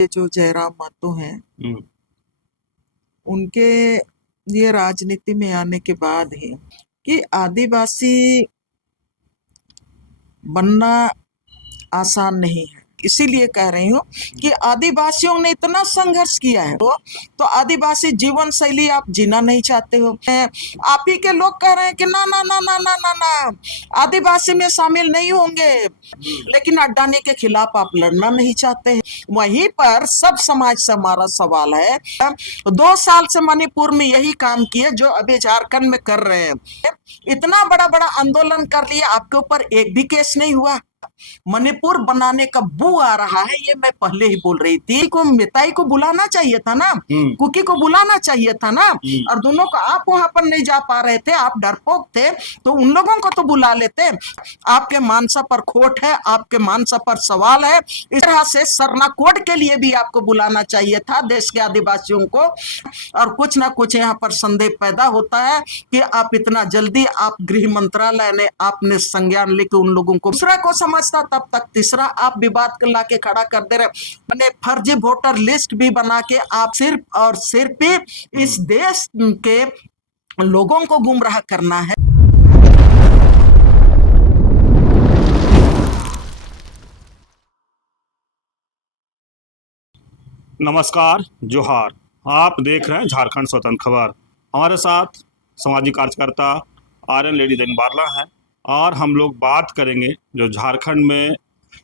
ये जो जयराम मातो हैं उनके ये राजनीति में आने के बाद ही कि आदिवासी बनना आसान नहीं है। इसीलिए कह रही हूँ कि आदिवासियों ने इतना संघर्ष किया है तो आदिवासी जीवन शैली आप जीना नहीं चाहते हो। आप ही के लोग कह रहे हैं कि ना ना ना ना ना ना ना आदिवासी में शामिल नहीं होंगे, लेकिन अडानी के खिलाफ आप लड़ना नहीं चाहते हैं। वहीं पर सब समाज से हमारा सवाल है, 2 साल से मणिपुर में यही काम किए जो अभी झारखंड में कर रहे हैं। इतना बड़ा बड़ा आंदोलन कर लिया, आपके ऊपर एक भी केस नहीं हुआ। मणिपुर बनाने का बू आ रहा है, ये मैं पहले ही बोल रही थी। को मिताई को बुलाना चाहिए था ना, कुकी को बुलाना चाहिए था ना, और दोनों को आप वहां पर नहीं जा पा रहे थे, आप डरपोक थे, तो उन लोगों को तो बुला लेते। आपके मानसा पर खोट है, आपके मानसा पर सवाल है। इस तरह से सरनाकोट के लिए भी आपको बुलाना चाहिए था देश के आदिवासियों को। और कुछ ना कुछ यहाँ पर संदेह पैदा होता है कि आप इतना जल्दी आप गृह मंत्रालय ने आपने संज्ञान लेके उन लोगों को दूसरा को समझता, तब तक तीसरा आप विवाद को लाके खड़ा कर दे रहे। मैंने फर्जी वोटर लिस्ट भी बना के आप सिर्फ और सिर्फ इस देश के लोगों को गुमराह करना है। नमस्कार, जोहार। आप देख रहे हैं झारखंड स्वतंत्र खबर। हमारे साथ सामाजिक कार्यकर्ता आर्यन लेडी दैन बारला हैं और हम लोग बात करेंगे जो झारखंड में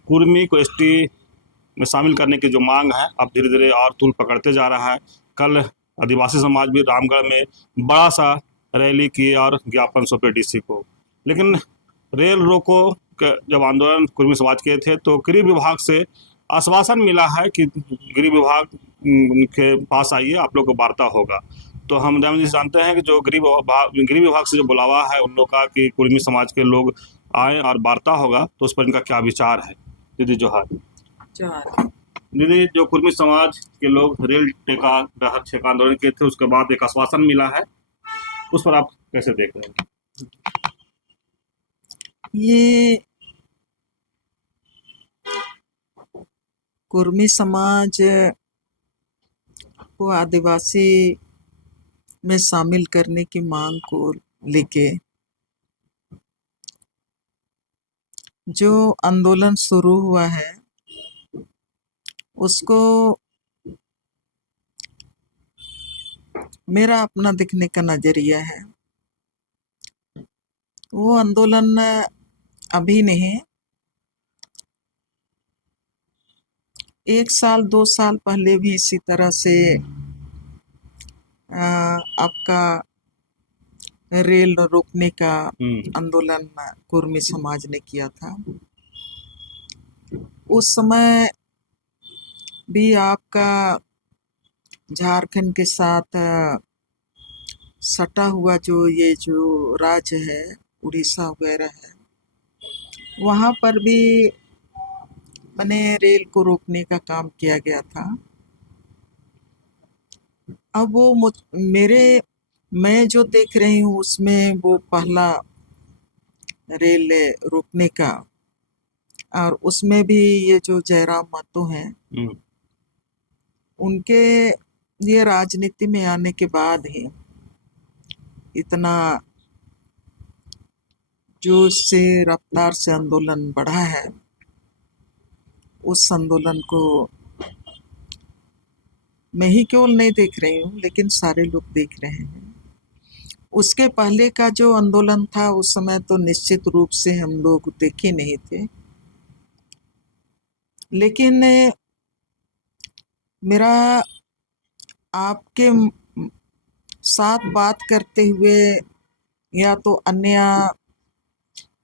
कुर्मी को एसटी में शामिल करने की जो मांग है अब धीरे धीरे और तूल पकड़ते जा रहा है। कल आदिवासी समाज भी रामगढ़ में बड़ा सा रैली की और ज्ञापन सौंपे डीसी को। लेकिन रेल रोको जब आंदोलन कुर्मी समाज के थे तो गृह विभाग से आश्वासन मिला है कि गृह विभाग के पास आइए, आप लोग को वार्ता होगा। तो हम जी जानते हैं कि जो गृह विभाग से जो बुलावा है उन लोग का कि कुर्मी समाज के लोग आए और वार्ता होगा, तो उस पर इनका क्या विचार है? दीदी जोहार। दीदी, जो कुर्मी समाज के लोग रेल ठेका आंदोलन किए थे उसके बाद एक आश्वासन मिला है, उस पर आप कैसे देख रहे हैं? ये कुर्मी समाज को आदिवासी में शामिल करने की मांग को लेके जो आंदोलन शुरू हुआ है उसको मेरा अपना देखने का नजरिया है। वो आंदोलन अभी नहीं, 1 साल 2 साल पहले भी इसी तरह से आपका रेल रोकने का आंदोलन कुर्मी समाज ने किया था। उस समय भी आपका झारखंड के साथ सटा हुआ जो राज्य है उड़ीसा वगैरह है, वहाँ पर भी मैंने रेल को रोकने का काम किया गया था। अब वो मैं जो देख रही हूँ उसमें वो पहला रेल रोकने का, और उसमें भी ये जो जयराम मातो हैं उनके ये राजनीति में आने के बाद ही इतना जो से रफ्तार से आंदोलन बढ़ा है, उस आंदोलन को मैं ही केवल नहीं देख रही हूँ लेकिन सारे लोग देख रहे हैं। उसके पहले का जो आंदोलन था उस समय तो निश्चित रूप से हम लोग देखे नहीं थे, लेकिन मेरा आपके साथ बात करते हुए या तो अन्य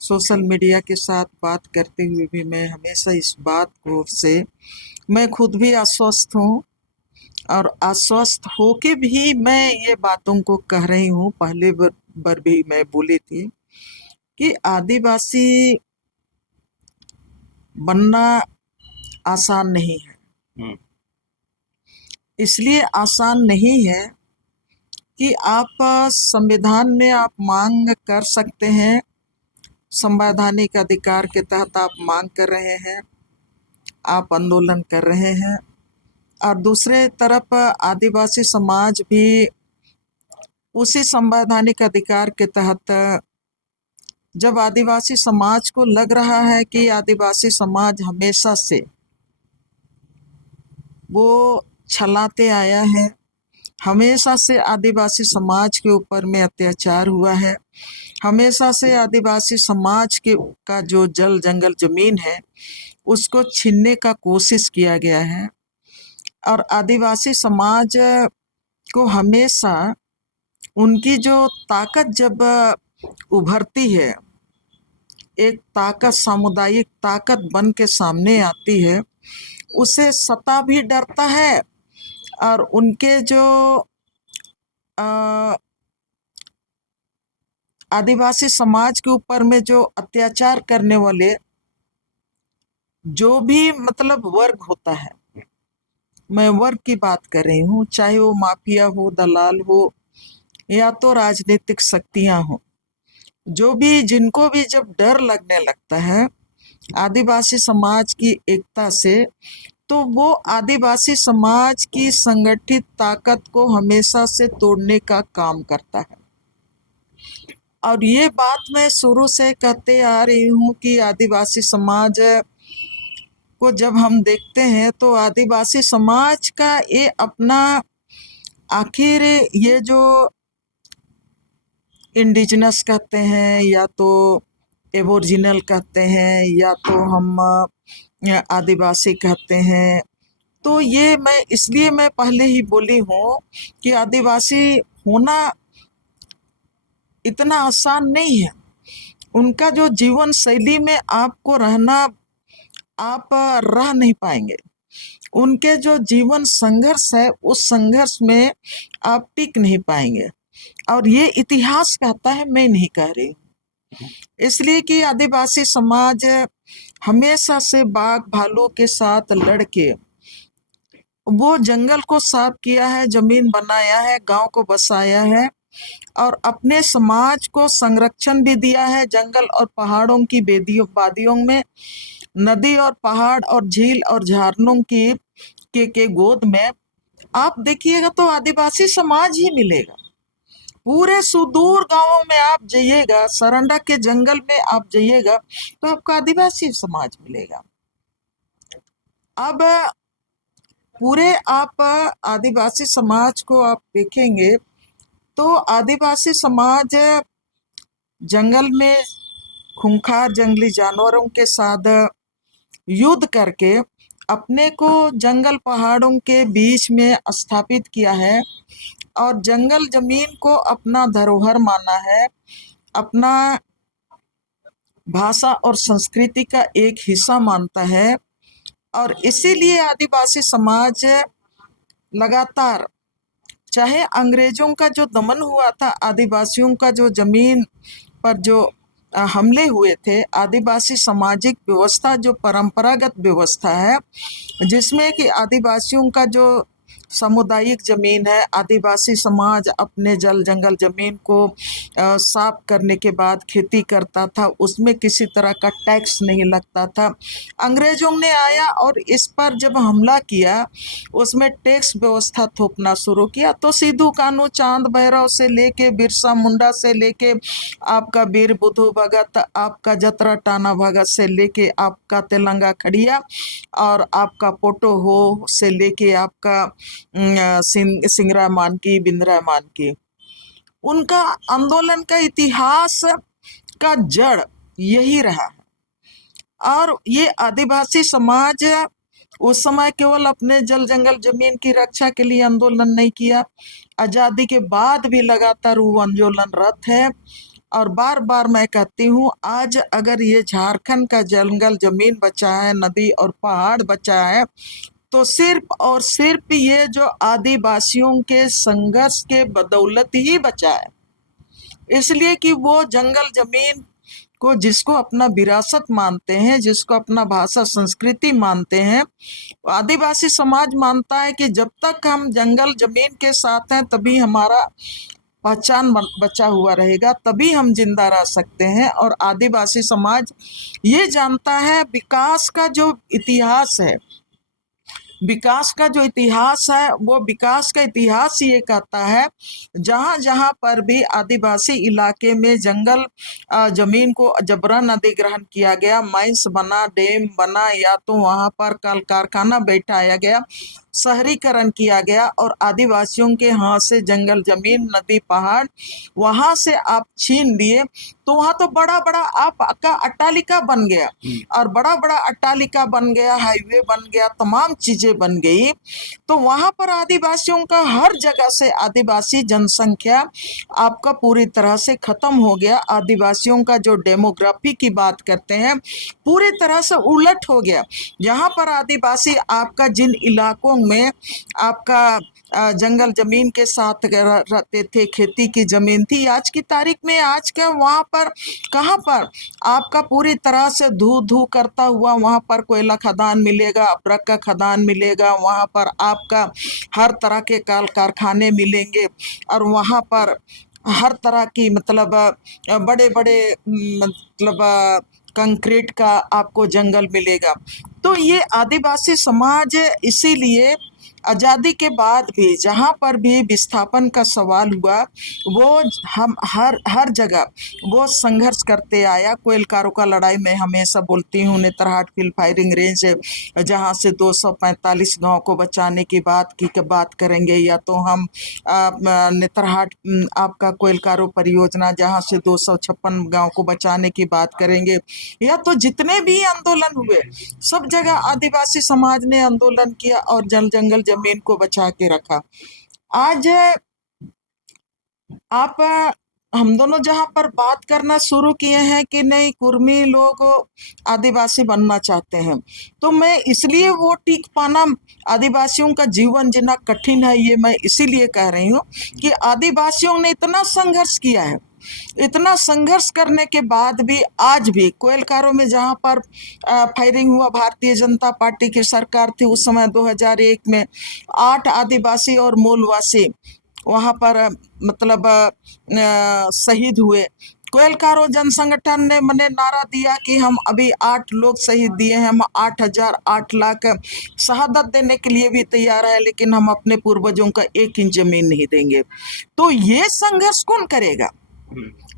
सोशल मीडिया के साथ बात करते हुए भी मैं हमेशा इस बात को से मैं खुद भी आश्वस्त हूँ, और आश्वस्त होके भी मैं ये बातों को कह रही हूँ। पहले बार भी मैं बोली थी कि आदिवासी बनना आसान नहीं है। इसलिए आसान नहीं है कि आप संविधान में आप मांग कर सकते हैं, संवैधानिक अधिकार के तहत आप मांग कर रहे हैं, आप आंदोलन कर रहे हैं, और दूसरे तरफ आदिवासी समाज भी उसी संवैधानिक अधिकार के तहत, जब आदिवासी समाज को लग रहा है कि आदिवासी समाज हमेशा से वो छलाते आया है, हमेशा से आदिवासी समाज के ऊपर में अत्याचार हुआ है, हमेशा से आदिवासी समाज के का जो जल जंगल जमीन है उसको छीनने का कोशिश किया गया है, और आदिवासी समाज को हमेशा उनकी जो ताकत जब उभरती है, एक ताकत, सामुदायिक ताकत बन के सामने आती है, उसे सत्ता भी डरता है, और उनके जो आदिवासी समाज के ऊपर में जो अत्याचार करने वाले जो भी मतलब वर्ग होता है, मैं वर्ग की बात कर रही हूँ, चाहे वो माफिया हो, दलाल हो, या तो राजनीतिक शक्तियां हो, जो भी, जिनको भी जब डर लगने लगता है आदिवासी समाज की एकता से, तो वो आदिवासी समाज की संगठित ताकत को हमेशा से तोड़ने का काम करता है। और ये बात मैं शुरू से कहते आ रही हूँ कि आदिवासी समाज को जब हम देखते हैं तो आदिवासी समाज का ये अपना, आखिर ये जो इंडिजिनस कहते हैं या तो एबोरिजिनल कहते हैं या तो हम आदिवासी कहते हैं, तो ये मैं इसलिए मैं पहले ही बोली हूँ कि आदिवासी होना इतना आसान नहीं है। उनका जो जीवन शैली में आपको रहना, आप रह नहीं पाएंगे। उनके जो जीवन संघर्ष है, उस संघर्ष में आप टिक नहीं पाएंगे। और ये इतिहास कहता है, मैं नहीं कह रही। इसलिए कि आदिवासी समाज हमेशा से बाघ भालू के साथ लड़के वो जंगल को साफ किया है, जमीन बनाया है, गांव को बसाया है, और अपने समाज को संरक्षण भी दिया है। जंगल और पहाड़ों की वादियों में, नदी और पहाड़ और झील और झरनों की के गोद में आप देखिएगा तो आदिवासी समाज ही मिलेगा। पूरे सुदूर गांवों में आप जाइएगा, सरंडा के जंगल में आप जाइएगा तो आपको आदिवासी समाज मिलेगा। अब पूरे आप आदिवासी समाज को आप देखेंगे तो आदिवासी समाज जंगल में खूंखार जंगली जानवरों के साथ युद्ध करके अपने को जंगल पहाड़ों के बीच में स्थापित किया है, और जंगल जमीन को अपना धरोहर माना है, अपना भाषा और संस्कृति का एक हिस्सा मानता है। और इसीलिए आदिवासी समाज लगातार, चाहे अंग्रेजों का जो दमन हुआ था, आदिवासियों का जो जमीन पर जो हमले हुए थे, आदिवासी सामाजिक व्यवस्था जो परंपरागत व्यवस्था है, जिसमें कि आदिवासियों का जो सामुदायिक जमीन है, आदिवासी समाज अपने जल जंगल जमीन को साफ करने के बाद खेती करता था, उसमें किसी तरह का टैक्स नहीं लगता था। अंग्रेजों ने आया और इस पर जब हमला किया, उसमें टैक्स व्यवस्था थोपना शुरू किया। तो सिद्धू कान्हू चांद भैरव से लेके बिरसा मुंडा से लेके आपका वीर बुद्धू भगत, आपका जतरा टाना भगत से लेके आपका तेलंगा खड़िया, और आपका पोटो हो से लेके आपका सिंगरा मानकी, बिंद्रा मानकी, उनका आंदोलन का इतिहास का जड़ यही रहा है। और ये आदिवासी समाज उस समय केवल अपने जल जंगल जमीन की रक्षा के लिए आंदोलन नहीं किया, आजादी के बाद भी लगातार वो आंदोलनरत है। और बार बार मैं कहती हूँ, आज अगर ये झारखंड का जंगल जमीन बचा है, नदी और पहाड़ बचा है, तो सिर्फ और सिर्फ ये जो आदिवासियों के संघर्ष के बदौलत ही बचा है। इसलिए कि वो जंगल जमीन को जिसको अपना विरासत मानते हैं, जिसको अपना भाषा संस्कृति मानते हैं, आदिवासी समाज मानता है कि जब तक हम जंगल जमीन के साथ हैं तभी हमारा पहचान बचा हुआ रहेगा, तभी हम जिंदा रह सकते हैं। और आदिवासी समाज ये जानता है विकास का जो इतिहास है, विकास का जो इतिहास है वो विकास का इतिहास ये कहता है जहाँ जहाँ पर भी आदिवासी इलाके में जंगल जमीन को जबरन अधिग्रहण किया गया, माइंस बना, डैम बना, या तो वहां पर कल कारखाना बैठाया गया, शहरीकरण किया गया और आदिवासियों के हाथ से जंगल जमीन नदी पहाड़ वहां से आप छीन लिए, तो वहां तो बड़ा बड़ा आपका अट्टालिका बन गया और बड़ा बड़ा अट्टालिका बन गया, हाईवे बन गया, तमाम चीजें बन गई। तो वहां पर आदिवासियों का हर जगह से आदिवासी जनसंख्या आपका पूरी तरह से खत्म हो गया। आदिवासियों का जो डेमोग्राफी की बात करते हैं पूरी तरह से उलट हो गया। यहाँ पर आदिवासी आपका जिन इलाकों में आपका जंगल जमीन के साथ रहते थे, खेती की जमीन थी, आज की तारीख में आज का वहाँ पर कहाँ पर आपका पूरी तरह से धू धू करता हुआ वहाँ पर कोयला खदान मिलेगा, अब्रक का खदान मिलेगा, वहाँ पर आपका हर तरह के कारखाने मिलेंगे और वहाँ पर हर तरह की मतलब बड़े बड़े मतलब कंक्रीट का आपको जंगल मिलेगा। तो ये आदिवासी समाज इसीलिए आज़ादी के बाद भी जहाँ पर भी विस्थापन का सवाल हुआ वो हम हर जगह वो संघर्ष करते आया। कोयलकारों का लड़ाई मैं हमेशा बोलती हूँ, नेतरहाट फील्ड फायरिंग रेंज जहाँ से 245 गांव को बचाने की बात करेंगे, या तो हम नेतरहाट आपका कोयलकारों परियोजना जहाँ से 256 गांव को बचाने की बात करेंगे, या तो जितने भी आंदोलन हुए सब जगह आदिवासी समाज ने आंदोलन किया और जंगल जमीन को बचा के रखा। आज आप हम दोनों जहां पर बात करना शुरू किए हैं कि नहीं कुर्मी लोग आदिवासी बनना चाहते हैं, तो मैं इसलिए वो टिक पाना, आदिवासियों का जीवन जीना कठिन है, ये मैं इसीलिए कह रही हूँ कि आदिवासियों ने इतना संघर्ष किया है। इतना संघर्ष करने के बाद भी आज भी कोयलकारों में जहां पर फायरिंग हुआ, भारतीय जनता पार्टी की सरकार थी उस समय 2001 में 8 आदिवासी और मूलवासी वहां पर मतलब शहीद हुए। कोयलकारों जन संगठन ने मैंने नारा दिया कि हम अभी 8 लोग शहीद दिए हैं, हम 8,000 8 लाख शहादत देने के लिए भी तैयार है, लेकिन हम अपने पूर्वजों का 1 इंच जमीन नहीं देंगे। तो ये संघर्ष कौन करेगा?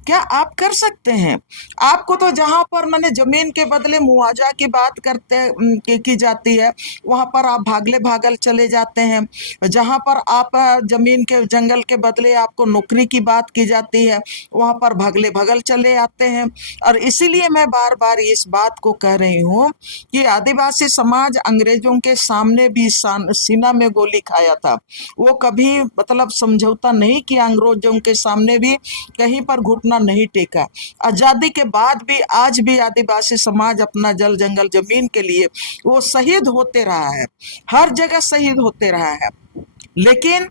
क्या आप कर सकते हैं? आपको तो जहां पर मैंने जमीन के बदले मुआवजा की बात की जाती है वहां पर आप भागल चले जाते हैं। जहां पर आप जमीन के जंगल के बदले आपको नौकरी की बात की जाती है वहां पर भगल चले आते हैं। और इसीलिए मैं बार बार इस बात को कह रही हूँ कि आदिवासी समाज अंग्रेजों के सामने भी सीना में गोली खाया था, वो कभी मतलब समझौता नहीं किया, अंग्रेजों के सामने भी कहीं पर घुटना नहीं टेका। आजादी के बाद भी आज भी आदिवासी समाज अपना जल जंगल जमीन के लिए वो शहीद होते रहा है, हर जगह शहीद होते रहा है। लेकिन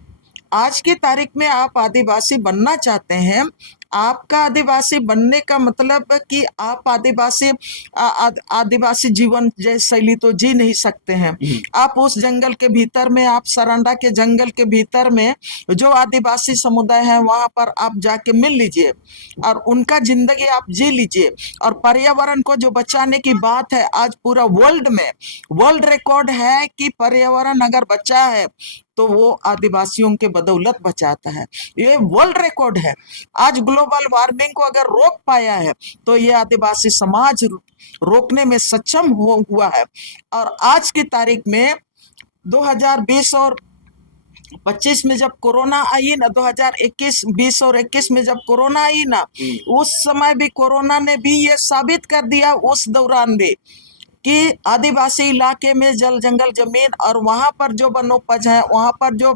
आज की तारीख में आप आदिवासी बनना चाहते हैं, आपका आदिवासी बनने का मतलब कि आप आदिवासी जीवन जैसी शैली तो जी नहीं सकते हैं। आप उस जंगल के भीतर में, आप सरांडा के जंगल के भीतर में जो आदिवासी समुदाय है वहां पर आप जाके मिल लीजिए और उनका जिंदगी आप जी लीजिए। और पर्यावरण को जो बचाने की बात है, आज पूरा वर्ल्ड में वर्ल्ड रिकॉर्ड है कि पर्यावरण अगर बचा है तो वो आदिवासियों के बदौलत बचाता है, ये वर्ल्ड रिकॉर्ड है। आज ग्लोबल वार्मिंग को अगर रोक पाया है तो ये आदिवासी समाज रोकने में सक्षम हुआ है। और आज की तारीख में 2020 और 25 में जब कोरोना आई ना, 2021 20 और 21 में जब कोरोना आई ना, उस समय भी कोरोना ने भी ये साबित कर दिया उस दौरान भी कि आदिवासी इलाके में जल जंगल जमीन और वहां पर जो वनोपज है, वहां पर जो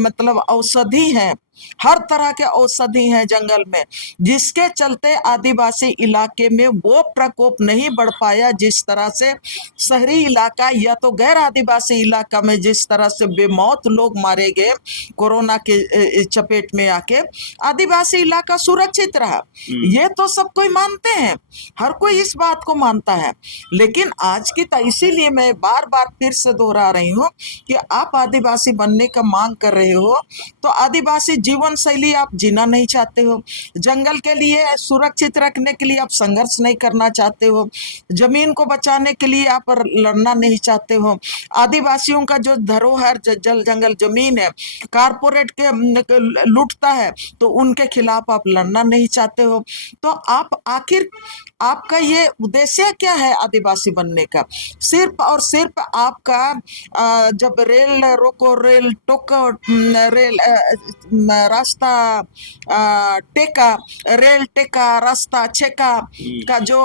मतलब औषधि है, हर तरह के औषधि हैं जंगल में, जिसके चलते आदिवासी इलाके में वो प्रकोप नहीं बढ़ पाया जिस तरह से शहरी इलाका या तो गैर आदिवासी इलाका में जिस तरह से बेमौत लोग मारे गए कोरोना के चपेट में आके, आदिवासी इलाका सुरक्षित रहा। ये तो सब कोई मानते हैं, हर कोई इस बात को मानता है। लेकिन आज की इसीलिए मैं बार बार फिर से दोहरा रही हूँ कि आप आदिवासी बनने का मांग कर रहे हो तो आदिवासी जीवन शैली आप जीना नहीं चाहते हो, जंगल के लिए सुरक्षित रखने के लिए आप संघर्ष नहीं करना चाहते हो, जमीन को बचाने के लिए आप लड़ना नहीं चाहते हो, आदिवासियों का जो धरोहर जल जंगल जमीन है कारपोरेट के लूटता है तो उनके खिलाफ आप लड़ना नहीं चाहते हो। तो आप आखिर आपका ये उद्देश्य क्या है आदिवासी बनने का? सिर्फ और सिर्फ आपका जब रेल रोको, रेल टोको, रेल रास्ता टेका, रेल टेका रास्ता छेका का जो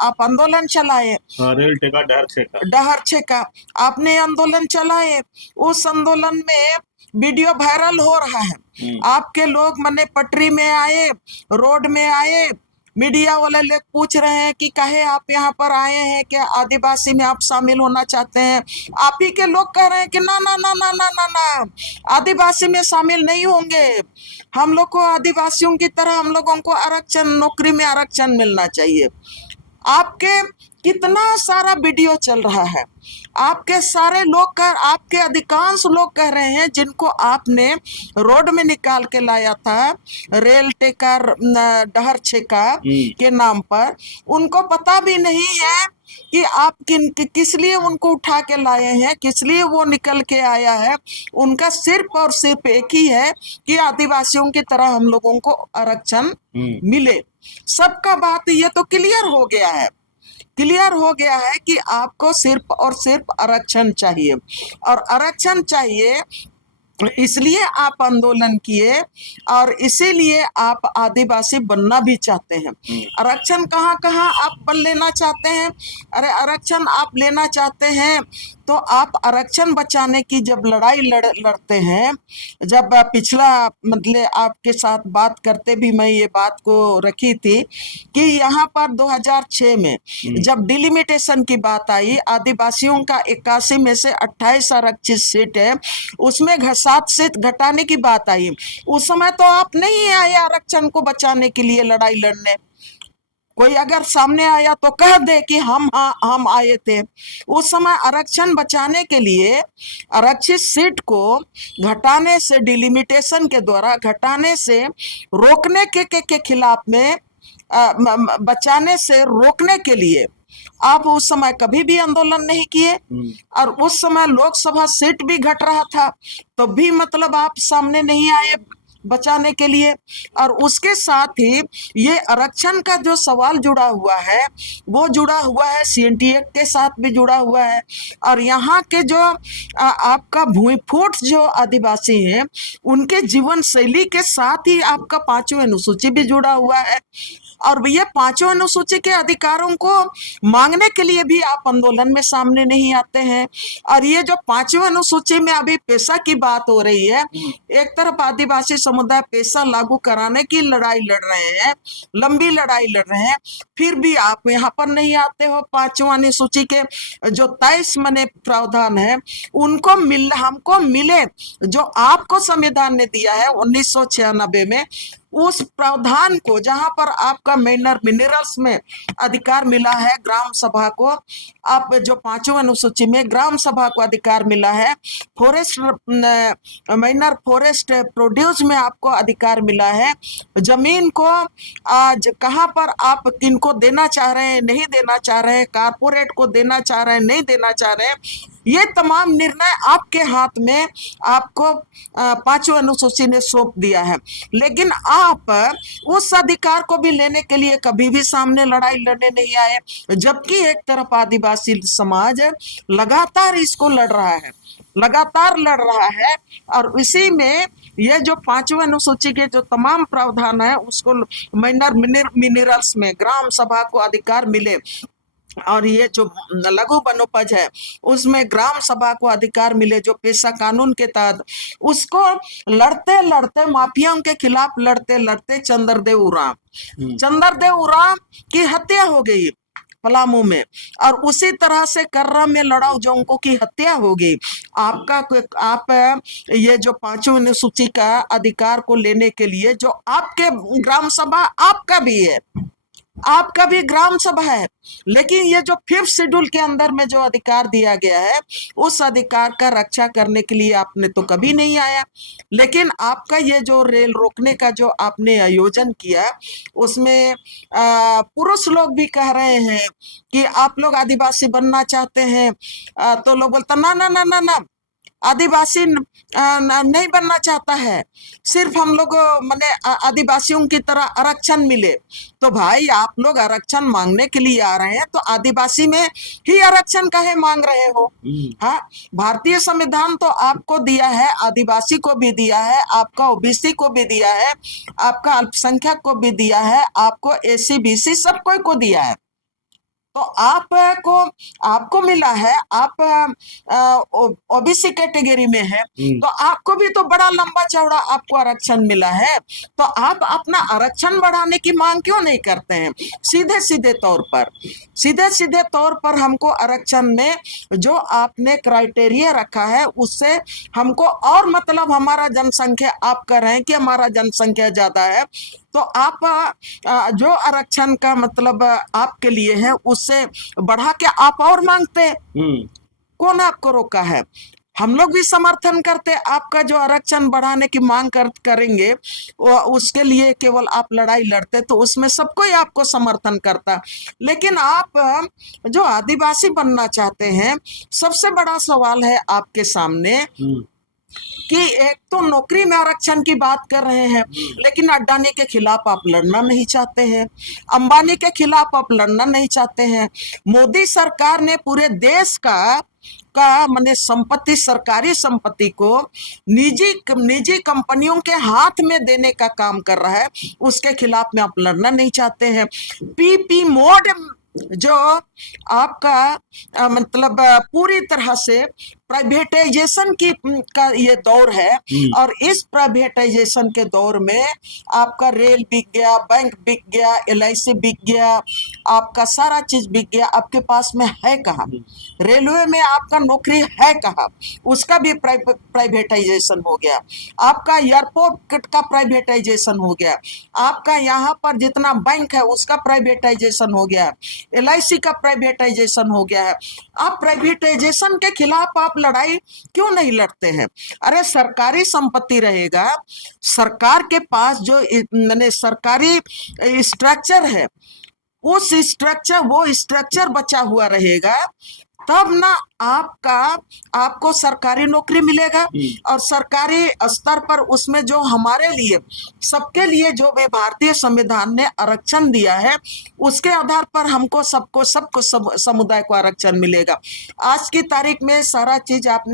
आप आंदोलन चलाए, रेल टेका डहर छेका, डहर छेका आपने आंदोलन चलाए, उस आंदोलन में वीडियो वायरल हो रहा है। आपके लोग मने पटरी में आए, रोड में आए, मीडिया वाले लोग पूछ रहे हैं कि कहे आप यहाँ पर आए हैं, क्या आदिवासी में आप शामिल होना चाहते हैं? आप ही के लोग कह रहे हैं कि ना ना ना ना ना ना ना, आदिवासी में शामिल नहीं होंगे, हम लोग को आदिवासियों की तरह हम लोगों को आरक्षण, नौकरी में आरक्षण मिलना चाहिए। आपके कितना सारा वीडियो चल रहा है, आपके सारे लोग कर, आपके अधिकांश लोग कह रहे हैं जिनको आपने रोड में निकाल के लाया था रेल टेका डहर छेका के नाम पर, उनको पता भी नहीं है कि आप किस लिए उनको उठा के लाए हैं, किस लिए वो निकल के आया है। उनका सिर्फ और सिर्फ एक ही है कि आदिवासियों की तरह हम लोगों को आरक्षण मिले। सबका बात ये तो क्लियर हो गया है, क्लियर हो गया है कि आपको सिर्फ और सिर्फ आरक्षण चाहिए, और आरक्षण चाहिए इसलिए आप आंदोलन किए और इसीलिए आप आदिवासी बनना भी चाहते हैं। आरक्षण कहाँ कहाँ आप लेना चाहते हैं? अरे आरक्षण आप लेना चाहते हैं तो आप आरक्षण बचाने की जब लड़ाई लड़ते हैं, जब पिछला मतलब आपके साथ बात करते भी मैं ये बात को रखी थी कि यहाँ पर 2006 में जब डिलिमिटेशन की बात आई, आदिवासियों का 81 में से 28 आरक्षित सीट है, उसमें 7 सीट घटाने की बात आई। उस समय तो आप नहीं आए आरक्षण को बचाने के लिए लड़ाई लड़ने। कोई अगर सामने आया तो कह दे कि हम आए थे। उस समय आरक्षण बचाने के लिए आरक्षित सीट को घटाने से, डिलिमिटेशन के द्वारा घटाने से रोकने के खिलाफ में बचाने से रोकने के लिए आप उस समय कभी भी आंदोलन नहीं किए, और उस समय लोकसभा सीट भी घट रहा था तो भी मतलब आप सामने नहीं आए बचाने के लिए। और उसके साथ ही ये आरक्षण का जो सवाल जुड़ा हुआ है वो जुड़ा हुआ है CNT एक्ट के साथ भी जुड़ा हुआ है, और यहाँ के जो आपका भूमिफूट जो आदिवासी हैं उनके जीवन शैली के साथ ही आपका 5वीं अनुसूची भी जुड़ा हुआ है। और ये 5वीं अनुसूची के अधिकारों को मांगने के लिए भी आप आंदोलन में सामने नहीं आते हैं। और ये जो 5वीं अनुसूची में अभी पेशा की बात हो रही है, एक तरफ आदिवासी समुदाय पेशा लागू कराने की लड़ाई लड़ रहे हैं, लंबी लड़ाई लड़ रहे हैं, फिर भी आप यहाँ पर नहीं आते हो। 5वीं अनुसूची के जो 23 मने प्रावधान है उनको हमको मिले, जो आपको संविधान ने दिया है 1996 में, उस प्रावधान को जहां पर आपका मिनरल्स में अधिकार मिला है, ग्राम सभा को आप जो 5वीं अनुसूची में ग्राम सभा को अधिकार मिला है, फॉरेस्ट माइनर फॉरेस्ट प्रोड्यूस में आपको अधिकार मिला है, जमीन को आज कहां पर आप किनको देना चाह रहे हैं, नहीं देना चाह रहे हैं, कारपोरेट को देना चाह रहे हैं, नहीं देना चाह रहे हैं, ये तमाम निर्णय आपके हाथ में आपको 5वीं अनुसूची ने सौंप दिया है। लेकिन आप उस अधिकार को भी लेने के लिए कभी भी सामने लड़ाई लड़ने नहीं आए, जबकि एक तरफ आदिवासी समाज लगातार इसको लड़ रहा है, लगातार लड़ रहा है। और इसी में ये जो 5वीं अनुसूची के जो तमाम प्रावधान है उसको माइनर मिनरल्स में ग्राम सभा को अधिकार मिले, और ये जो लघु वनोपज है उसमें ग्राम सभा को अधिकार मिले, जो पेशा कानून के तहत, उसको लड़ते लड़ते माफियाओं के खिलाफ लड़ते लड़ते चंद्रदेव उरांव की हत्या हो गई पलामू में, और उसी तरह से कर्रा में लड़ाऊ जोंको की हत्या हो गई। आप ये जो 5वीं अनुसूची का अधिकार को लेने के लिए जो आपके ग्राम सभा आपका भी है, आपका भी ग्राम सभा है, लेकिन ये जो 5th शेड्यूल के अंदर में जो अधिकार दिया गया है, उस अधिकार का रक्षा करने के लिए आपने तो कभी नहीं आया। लेकिन आपका ये जो रेल रोकने का जो आपने आयोजन किया, उसमें पुरुष लोग भी कह रहे हैं कि आप लोग आदिवासी बनना चाहते हैं, तो लोग बोलते ना ना ना ना ना, आदिवासी नहीं बनना चाहता है, सिर्फ हम लोग माने आदिवासियों की तरह आरक्षण मिले। तो भाई आप लोग आरक्षण मांगने के लिए आ रहे हैं, तो आदिवासी में ही आरक्षण काहे मांग रहे हो? हाँ, भारतीय संविधान तो आपको दिया है, आदिवासी को भी दिया है, आपका ओबीसी को भी दिया है, आपका अल्पसंख्यक को भी दिया है, आपको एससी बीसी सब कोई को दिया है। तो आपको मिला है, आप ओबीसी कैटेगरी में है, तो आपको भी तो बड़ा लंबा चौड़ा आपको आरक्षण मिला है। तो आप अपना आरक्षण बढ़ाने की मांग क्यों नहीं करते हैं? सीधे सीधे तौर पर हमको आरक्षण में जो आपने क्राइटेरिया रखा है, उससे हमको और मतलब हमारा जनसंख्या, आप कह रहे हैं कि हमारा जनसंख्या ज्यादा है, तो आप जो आरक्षण का मतलब आपके लिए है, उससे बढ़ा के आप और मांगते। कौन आपको रोका है? हम लोग भी समर्थन करते, आपका जो आरक्षण बढ़ाने की मांग करेंगे, उसके लिए केवल आप लड़ाई लड़ते, तो उसमें सब कोई आपको समर्थन करता। लेकिन आप जो आदिवासी बनना चाहते हैं, सबसे बड़ा सवाल है आपके सामने कि एक तो नौकरी में आरक्षण की बात कर रहे हैं, लेकिन अडानी के खिलाफ आप लड़ना नहीं चाहते हैं, अंबानी के खिलाफ आप लड़ना नहीं चाहते हैं। मोदी सरकार ने पूरे देश का माने संपत्ति, सरकारी संपत्ति को निजी कंपनियों के हाथ में देने का काम कर रहा है, उसके खिलाफ में आप लड़ना नहीं चाहते हैं। पीपी मोड जो आपका मतलब पूरी तरह से प्राइवेटाइजेशन का ये दौर है, और इस प्राइवेटाइजेशन के दौर में आपका रेल बिक गया, बैंक बिक गया, एलआईसी बिक गया, आपका सारा चीज बिक गया। आपके पास में है कहाँ? रेलवे में आपका नौकरी है कहाँ? उसका भी प्राइवेटाइजेशन हो गया। आपका एयरपोर्ट का प्राइवेटाइजेशन हो गया। आपका यहाँ पर जितना बैंक है उसका प्राइवेटाइजेशन हो गया, एलआईसी का प्राइवेटाइजेशन हो गया है। आप प्राइवेटाइजेशन के खिलाफ आप लड़ाई क्यों नहीं लड़ते हैं? अरे सरकारी संपत्ति रहेगा, सरकार के पास जो मैंने सरकारी स्ट्रक्चर है, वो स्ट्रक्चर बचा हुआ रहेगा, तब ना आपको सरकारी नौकरी मिलेगा। और सरकारी स्तर पर उसमें जो हमारे लिए, सबके लिए जो भी भारतीय संविधान ने आरक्षण दिया है, उसके आधार पर हमको सबको समुदाय को आरक्षण मिलेगा। आज की तारीख में सारा चीज आप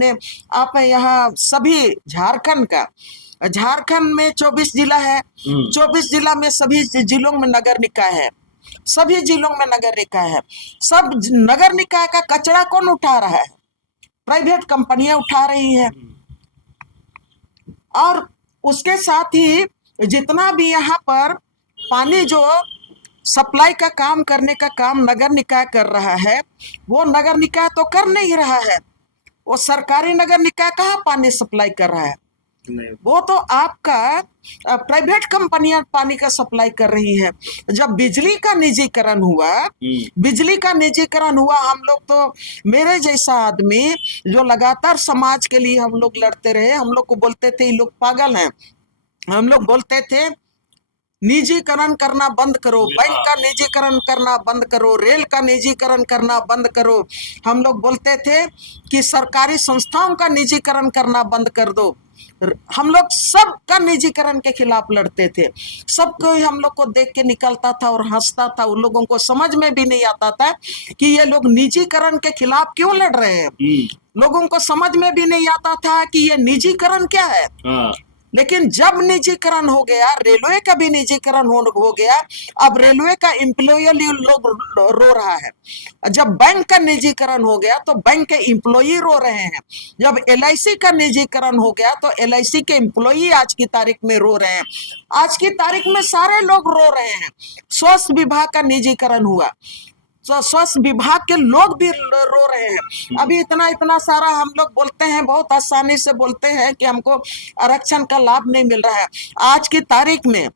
यहाँ सभी झारखंड में 24 जिला है, 24 जिला में सभी जिलों में नगर निकाय है, सभी जिलों में नगर निकाय है। सब नगर निकाय का कचरा कौन उठा रहा है? प्राइवेट कंपनियां उठा रही हैं। और उसके साथ ही जितना भी यहाँ पर पानी जो सप्लाई का काम करने का काम नगर निकाय कर रहा है, वो नगर निकाय तो कर नहीं रहा है। वो सरकारी नगर निकाय कहाँ पानी सप्लाई कर रहा है? वो तो आपका प्राइवेट कंपनियां पानी का सप्लाई कर रही हैं। जब बिजली का निजीकरण हुआ, हम लोग तो, मेरे जैसा आदमी जो लगातार समाज के लिए हम लोग लड़ते रहे, हम लोग को बोलते थे ये लोग पागल हैं। हम लोग बोलते थे निजीकरण करना बंद करो, बैंक का निजीकरण करना बंद करो, रेल का निजीकरण करना बंद करो। हम लोग बोलते थे कि सरकारी संस्थाओं का निजीकरण करना बंद कर दो। हम लोग सब का निजीकरण के खिलाफ लड़ते थे। सबको हम लोग को देख के निकलता था और हंसता था। उन लोगों को समझ में भी नहीं आता था कि ये लोग निजीकरण के खिलाफ क्यों लड़ रहे हैं। लोगों को समझ में भी नहीं आता था कि ये निजीकरण क्या है। लेकिन जब निजीकरण हो गया, रेलवे का भी निजीकरण हो गया, अब रेलवे का एम्प्लॉय लोग रो रहा है। जब बैंक का निजीकरण हो गया तो बैंक के एम्प्लॉय रो रहे हैं। जब एलआईसी का निजीकरण हो गया तो एलआईसी के एम्प्लॉय आज की तारीख में रो रहे हैं। आज की तारीख में सारे लोग रो रहे हैं। स्वास्थ्य विभाग का निजीकरण हुआ, स्वास्थ्य विभाग के लोग भी रो रहे हैं। अभी इतना सारा हम लोग बोलते हैं, बहुत आसानी से बोलते हैं कि हमको आरक्षण का लाभ नहीं मिल रहा है। आज की तारीख में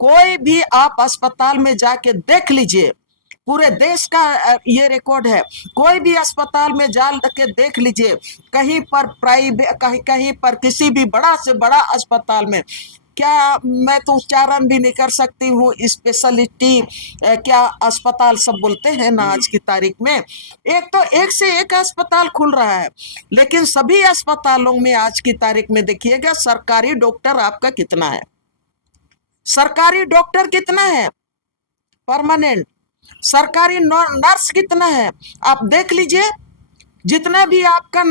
कोई भी आप अस्पताल में जाके देख लीजिए, पूरे देश का ये रिकॉर्ड है। कोई भी अस्पताल में जा के देख लीजिए, कहीं पर प्राइवेट, कहीं कहीं पर किसी भी बड़ा से बड़ा अस्पताल में, क्या मैं तो उच्चारण भी नहीं कर सकती हूँ, स्पेशलिटी क्या अस्पताल सब बोलते हैं ना आज की तारीख में, एक तो एक से एक अस्पताल खुल रहा है। लेकिन सभी अस्पतालों में आज की तारीख में देखिएगा, सरकारी डॉक्टर आपका कितना है, सरकारी डॉक्टर कितना है परमानेंट, सरकारी नर्स कितना है, आप देख लीजिए। जितने भी आपका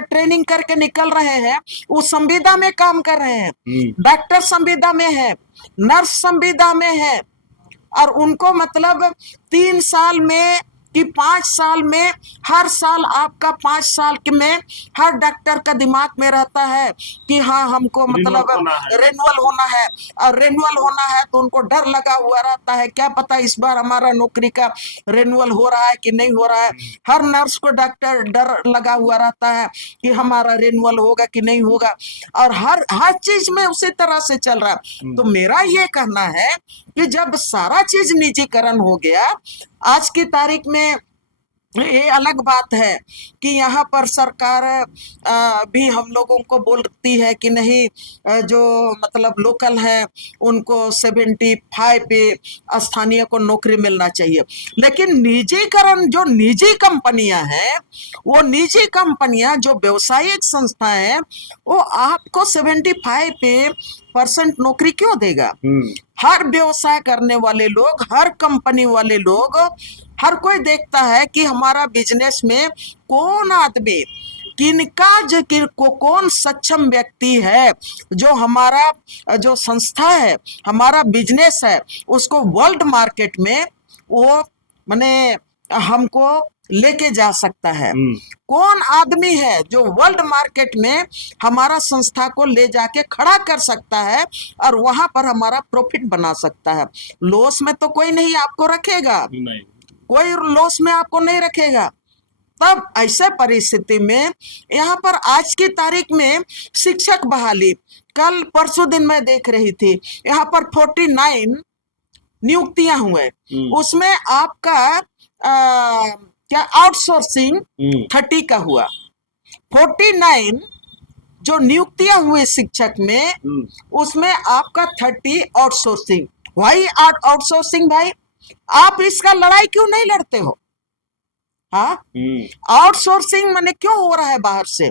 ट्रेनिंग करके निकल रहे हैं वो संविदा में काम कर रहे हैं, डॉक्टर संविदा में है, नर्स संविदा में है, और उनको मतलब 3 साल में कि 5 साल में, हर साल आपका 5 साल के में हर डॉक्टर का दिमाग में रहता है कि हाँ हमको मतलब रेनुअल होना है, और रेनुअल होना है तो उनको डर लगा हुआ रहता है, क्या पता इस बार हमारा नौकरी का रेनुअल हो रहा है कि नहीं हो रहा है। हर नर्स को डॉक्टर डर लगा हुआ रहता है कि हमारा रेनुअल होगा कि नहीं होगा, और हर हर चीज में उसी तरह से चल रहा है। तो मेरा ये कहना है कि जब सारा चीज निजीकरण हो गया, आज की तारीख में ये अलग बात है कि यहाँ पर सरकार भी हम लोगों को बोलती है कि नहीं, जो मतलब लोकल है उनको 75 पे स्थानीय को नौकरी मिलना चाहिए। लेकिन निजीकरण, जो निजी कंपनियां हैं, वो निजी कंपनियां जो व्यवसायिक संस्थाएं हैं, वो आपको 75 पे % नौकरी क्यों देगा। हर व्यवसाय करने वाले लोग, हर कंपनी वाले लोग, हर कोई देखता है कि हमारा बिजनेस में कौन आदमी, कौन सक्षम व्यक्ति है जो हमारा जो संस्था है, हमारा बिजनेस है, उसको वर्ल्ड मार्केट में वो माने हमको लेके जा सकता है। कौन आदमी है जो वर्ल्ड मार्केट में हमारा संस्था को ले जाके खड़ा कर सकता है और वहां पर हमारा प्रॉफिट बना सकता है। लॉस में तो कोई नहीं आपको रखेगा, कोई लॉस में आपको नहीं रखेगा। तब ऐसे परिस्थिति में यहाँ पर आज की तारीख में शिक्षक बहाली, कल परसों दिन मैं देख रही थी, यहाँ पर 49 नियुक्तियां हुए, उसमें आपका क्या आउटसोर्सिंग 30 का हुआ। 49 जो नियुक्तियां हुई शिक्षक में, उसमें आपका 30 आउटसोर्सिंग। भाई आउटसोर्सिंग, भाई आप इसका लड़ाई क्यों नहीं लड़ते हो? हाँ, आउटसोर्सिंग माने क्यों हो रहा है बाहर से?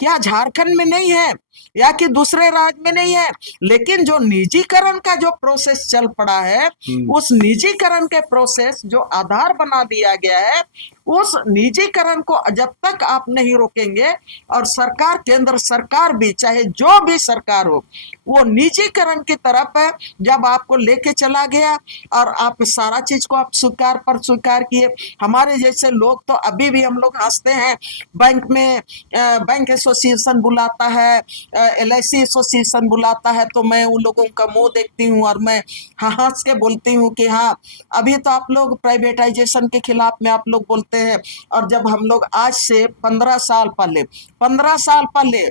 क्या झारखंड में नहीं है या कि दूसरे राज्य में नहीं है? लेकिन जो निजीकरण का जो प्रोसेस चल पड़ा है, उस निजीकरण के प्रोसेस जो आधार बना दिया गया है, उस निजीकरण को जब तक आप नहीं रोकेंगे, और सरकार, केंद्र सरकार भी, चाहे जो भी सरकार हो, वो निजीकरण की तरफ जब आपको लेके चला गया और आप सारा चीज को आप स्वीकार पर स्वीकार किए। हमारे जैसे लोग तो अभी भी हम लोग हंसते हैं, बैंक में बैंक एसोसिएशन बुलाता है, LIC एसोसिएशन बुलाता है, तो मैं उन लोगों का मुंह देखती हूँ और मैं हंस के बोलती हूँ कि हाँ, अभी तो आप लोग प्राइवेटाइजेशन के खिलाफ में आप लोग बोलते हैं, और जब हम लोग आज से 15 साल पहले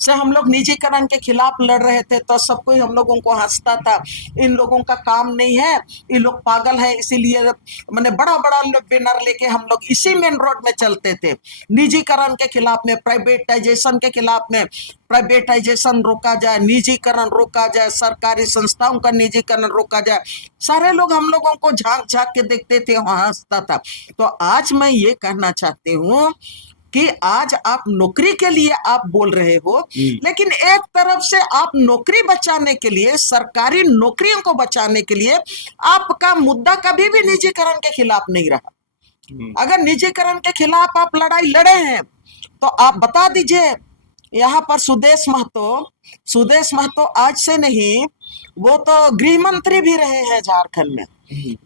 से हम लोग निजीकरण के खिलाफ लड़ रहे थे, तो सब कोई हम लोगों को हंसता था, इन लोगों का काम नहीं है, ये लोग पागल हैं, इसीलिए मैंने बड़ा बड़ा बैनर लेके हम लोग इसी मेन रोड में चलते थे, निजीकरण के खिलाफ में, प्राइवेटाइजेशन के खिलाफ में। प्राइवेटाइजेशन रोका जाए, निजीकरण रोका जाए, सरकारी संस्थाओं का निजीकरण रोका जाए। सारे लोग हम लोगों को झांक झांक के देखते थे, हंसता था। तो आज मैं ये कहना चाहती हूँ कि आज आप नौकरी के लिए आप बोल रहे हो, लेकिन एक तरफ से आप नौकरी बचाने के लिए, सरकारी नौकरियों को बचाने के लिए, आपका मुद्दा कभी भी निजीकरण के खिलाफ नहीं रहा। अगर निजीकरण के खिलाफ आप लड़ाई लड़े हैं तो आप बता दीजिए। यहाँ पर सुदेश महतो आज से नहीं, वो तो गृह मंत्री भी रहे हैं झारखंड में,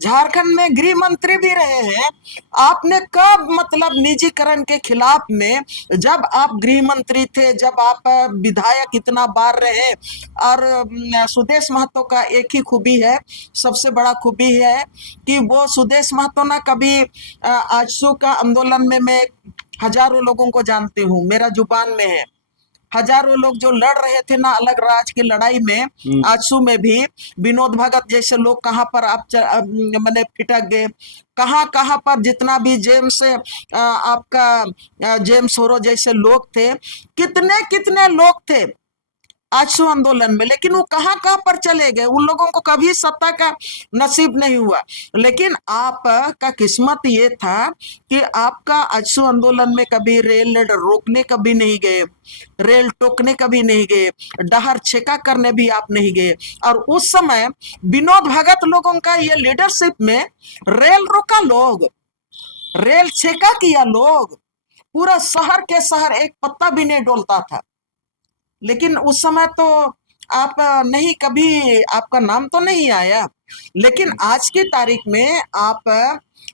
झारखंड में गृह मंत्री भी रहे हैं। आपने कब मतलब निजीकरण के खिलाफ में, जब आप गृह मंत्री थे, जब आप विधायक इतना बार रहे, और सुदेश महतो का एक ही खूबी है, सबसे बड़ा खूबी है कि वो सुदेश महतो ना कभी आजसू का आंदोलन में मैं हजारों लोगों को जानती हूँ, मेरा जुबान में है, हजारों लोग जो लड़ रहे थे ना अलग राज्य की लड़ाई में, आजसू में भी विनोद भगत जैसे लोग कहाँ पर आप मैंने फिटक गए, कहाँ कहाँ पर जितना भी जेम्स आपका जेम्स होरो जैसे लोग थे, कितने कितने लोग थे आजसू आंदोलन में, लेकिन वो कहाँ कहाँ पर चले गए, उन लोगों को कभी सत्ता का नसीब नहीं हुआ। लेकिन आप का किस्मत ये था कि आपका आजसू आंदोलन में कभी रेल रोकने कभी नहीं गए, रेल टोकने कभी नहीं गए, डहर छेका करने भी आप नहीं गए। और उस समय विनोद भगत लोगों का ये लीडरशिप में रेल रोका लोग, रेल छेका किया लोग, पूरा शहर के शहर एक पत्ता भी नहीं डोलता था। लेकिन उस समय तो आप नहीं, कभी आपका नाम तो नहीं आया। लेकिन आज की तारीख में आप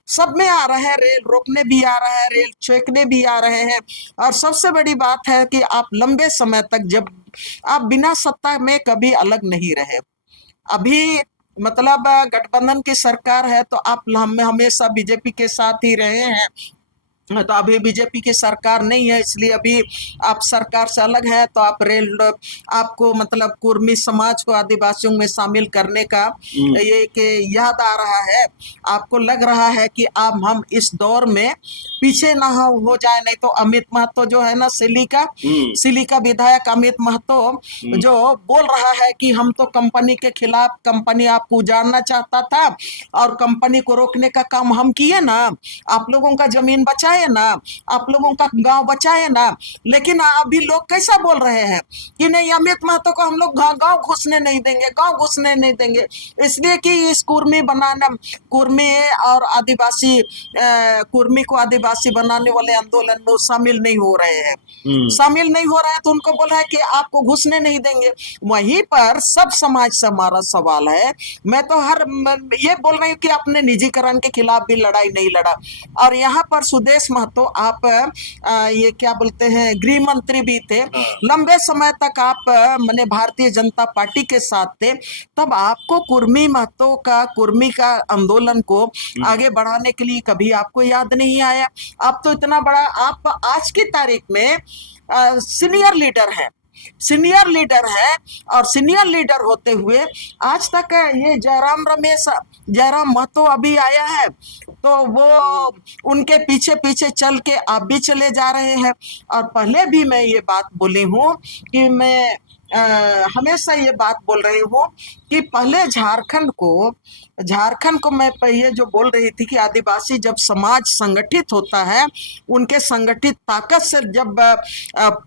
सब में आ रहे हैं, रेल रोकने भी आ रहा है, रेल छेकने भी आ रहे हैं। और सबसे बड़ी बात है कि आप लंबे समय तक जब आप बिना सत्ता में कभी अलग नहीं रहे। अभी मतलब गठबंधन की सरकार है तो आप हमेशा बीजेपी के साथ ही रहे हैं, तो अभी बीजेपी की सरकार नहीं है, इसलिए अभी आप सरकार से अलग है। तो आप रेल आपको मतलब कुर्मी समाज को आदिवासियों में शामिल करने का ये कि याद आ रहा है, आपको लग रहा है कि अब हम इस दौर में पीछे ना हो जाए। नहीं तो अमित महतो जो है ना, सिली का विधायक अमित महतो जो बोल रहा है कि हम तो कंपनी के खिलाफ, कंपनी आपको उजाड़ना चाहता था और कंपनी को रोकने का काम हम किए ना, आप लोगों का जमीन बचाए ना, आप लोगों का गांव बचाए ना। लेकिन अभी लोग कैसा बोल रहे हैं कि नहीं, अमित महतो को हम लोग गांव घुसने नहीं देंगे, गांव घुसने नहीं देंगे, इसलिए कि इस कुर्मी बनाना, कुर्मी और आदिवासी कुर्मी को आदिवासी बनाने वाले आंदोलन में शामिल नहीं हो रहे हैं, शामिल नहीं हो रहे हैं। तो उनको बोल रहा है कि आपको घुसने नहीं देंगे। वहीं पर सब समाज से हमारा सवाल है, मैं तो ये बोल रही हूँ कि आपने निजीकरण के खिलाफ भी लड़ाई नहीं लड़ा। और यहाँ पर सुदेश महतो आप ये क्या बोलते हैं, गृह मंत्री भी थे, लंबे समय तक आप मैंने भारतीय जनता पार्टी के साथ थे, तब आपको कुर्मी महतो का, कुर्मी का आंदोलन को आगे बढ़ाने के लिए कभी आपको याद नहीं आया। आप तो इतना बड़ा, आप आज की तारीख में सीनियर लीडर है, सीनियर लीडर है, और सीनियर लीडर होते हुए आज तक ये जयराम महतो अभी आया है तो वो उनके पीछे पीछे चल के आप भी चले जा रहे हैं। और पहले भी मैं ये बात बोली हूँ कि मैं हमेशा ये बात बोल रही हूँ कि पहले झारखंड को मैं ये जो बोल रही थी कि आदिवासी जब समाज संगठित होता है, उनके संगठित ताकत से जब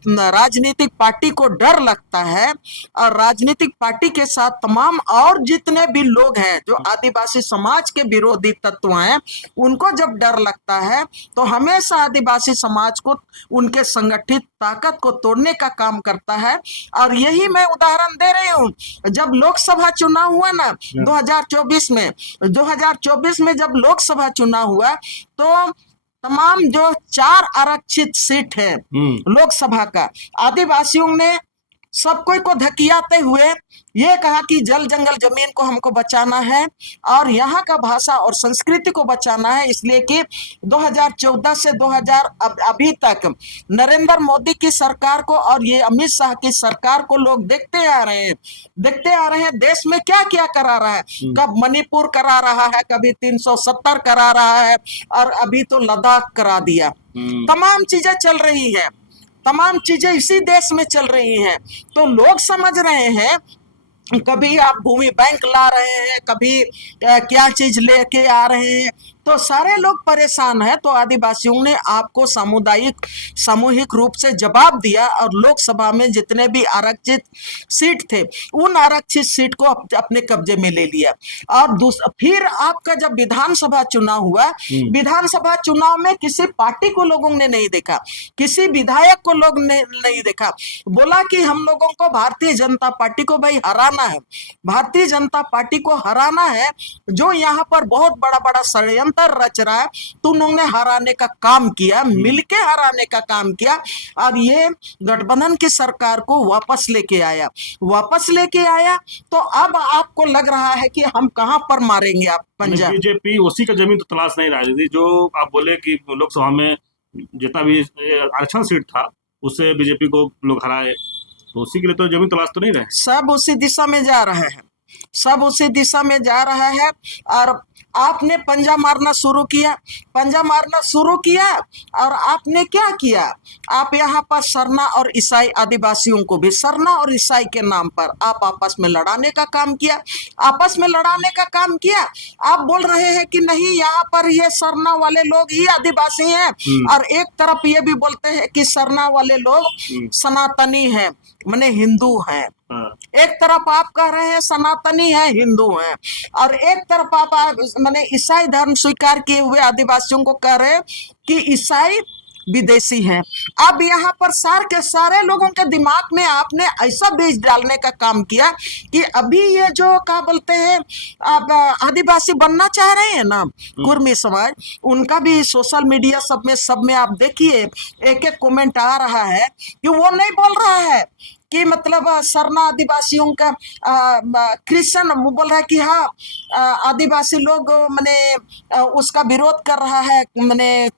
राजनीतिक पार्टी को डर लगता है और राजनीतिक पार्टी के साथ तमाम और जितने भी लोग हैं जो आदिवासी समाज के विरोधी तत्व हैं, उनको जब डर लगता है तो हमेशा आदिवासी समाज को उनके संगठित ताकत को तोड़ने का काम करता है। और यही मैं उदाहरण दे रही हूँ, जब लोकसभा चुनाव हुआ ना 2024 में जब लोकसभा चुनाव हुआ तो तमाम जो 4 आरक्षित सीट है लोकसभा का, आदिवासियों ने सब कोई को धकियाते हुए ये कहा कि जल जंगल जमीन को हमको बचाना है और यहाँ का भाषा और संस्कृति को बचाना है। इसलिए कि 2014 से 2000 अभी तक नरेंद्र मोदी की सरकार को और ये अमित शाह की सरकार को लोग देखते आ रहे हैं देश में क्या क्या करा रहा है। कब मणिपुर करा रहा है, कभी 370 करा रहा है, और अभी तो लद्दाख करा दिया। तमाम चीजें चल रही है, तमाम चीजें इसी देश में चल रही हैं। तो लोग समझ रहे हैं, कभी आप भूमि बैंक ला रहे हैं, कभी क्या चीज लेके आ रहे हैं, तो सारे लोग परेशान हैं। तो आदिवासियों ने आपको सामूहिक रूप से जवाब दिया और लोकसभा में जितने भी आरक्षित सीट थे उन आरक्षित सीट को अपने कब्जे में ले लिया। और फिर आपका जब विधानसभा चुनाव हुआ, विधानसभा चुनाव में किसी पार्टी को लोगों ने नहीं देखा, किसी विधायक को लोग ने नहीं देखा। बोला कि हम लोगों को भारतीय जनता पार्टी को भाई हराना है, भारतीय जनता पार्टी को हराना है, जो यहाँ पर बहुत बड़ा बड़ा षड्यंत्र रच रहा है, तो उन्होंने हराने का काम किया, मिलके हराने का काम किया। और ये गठबंधन की सरकार को वापस लेके आया। तो अब आपको लग रहा है कि हम कहां पर मारेंगे आप पंजाब। बीजेपी उसी का जमीन तो तलाश नहीं रही थी, जो आप बोले कि लोकसभा में जितना भी आरक्षण सीट था उससे बीजेपी को लोग हराए, तो उसी के लिए तो जमीन तलाश तो नहीं रहे। सब उसी दिशा में जा रहे हैं, सब उसी दिशा में जा रहा है। और आपने पंजा मारना शुरू किया, पंजा मारना शुरू किया, और आपने क्या किया, आप यहाँ पर सरना और ईसाई आदिवासियों को भी सरना और ईसाई के नाम पर आप आपस में लड़ाने का काम किया, आपस में लड़ाने का काम किया। आप बोल रहे हैं कि नहीं, यहाँ पर ये सरना वाले लोग ही आदिवासी हैं, और एक तरफ ये भी बोलते हैं कि सरना वाले लोग सनातनी हैं, माने हिंदू हैं। हाँ। एक तरफ आप कह रहे हैं सनातनी है, हिंदू हैं, और एक तरफ आप माने ईसाई धर्म स्वीकार किए हुए आदिवासियों को कह रहे हैं कि ईसाई विदेशी हैं। अब यहाँ पर सारे के सारे लोगों के दिमाग में आपने ऐसा बीज डालने का काम किया कि अभी ये जो क्या बोलते हैं, अब आदिवासी बनना चाह रहे हैं ना कुर्मी समाज, उनका भी सोशल मीडिया सब में आप देखिए एक एक कमेंट आ रहा है कि वो नहीं बोल रहा है कि मतलब सरना आदिवासियों का क्रिश्चियन, वो बोल रहा है कि हाँ आदिवासी लोग माने उसका विरोध कर रहा है, माने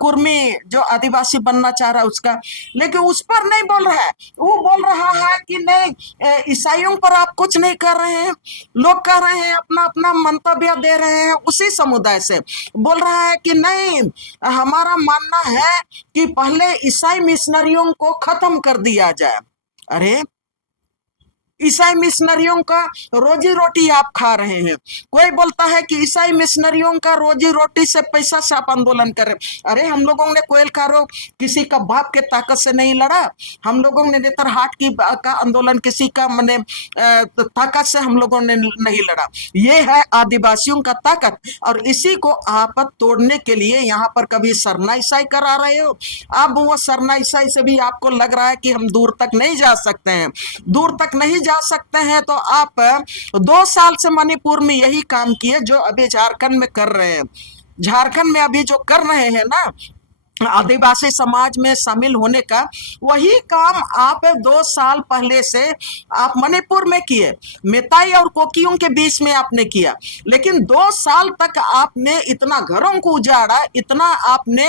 कुर्मी जो आदिवासी बनना चाह रहा है उसका, लेकिन उस पर नहीं बोल रहा है। वो बोल रहा है कि नहीं, ईसाइयों पर आप कुछ नहीं कर रहे हैं। लोग कह रहे हैं, अपना अपना मंतव्य दे रहे हैं, उसी समुदाय से बोल रहा है कि नहीं, हमारा मानना है कि पहले ईसाई मिशनरियों को खत्म कर दिया जाए। अरे ईसाई मिशनरियों का रोजी रोटी आप खा रहे हैं। कोई बोलता है कि ईसाई मिशनरियों का रोजी रोटी से पैसा से आप आंदोलन करें। अरे हम लोगों ने कोयल कारो किसी का बाप के ताकत से नहीं लड़ा, हम लोगों ने नेतरहाट की का आंदोलन किसी का माने ताकत से हम लोगों ने नहीं लड़ा। ये है आदिवासियों का ताकत, और इसी को आप तोड़ने के लिए यहाँ पर कभी सरना ईसाई करा रहे हो। अब वो सरना ईसाई से भी आपको लग रहा है कि हम दूर तक नहीं जा सकते हैं, दूर तक नहीं जा सकते हैं। तो आप 2 साल से मणिपुर में यही काम किए जो अभी झारखंड में कर रहे हैं। झारखंड में अभी जो कर रहे हैं ना आदिवासी समाज में शामिल होने का, वही काम आप 2 साल पहले से आप मणिपुर में किए, मेताई और कोकियों के बीच में आपने किया। लेकिन 2 साल तक आपने इतना घरों को उजाड़ा, इतना आपने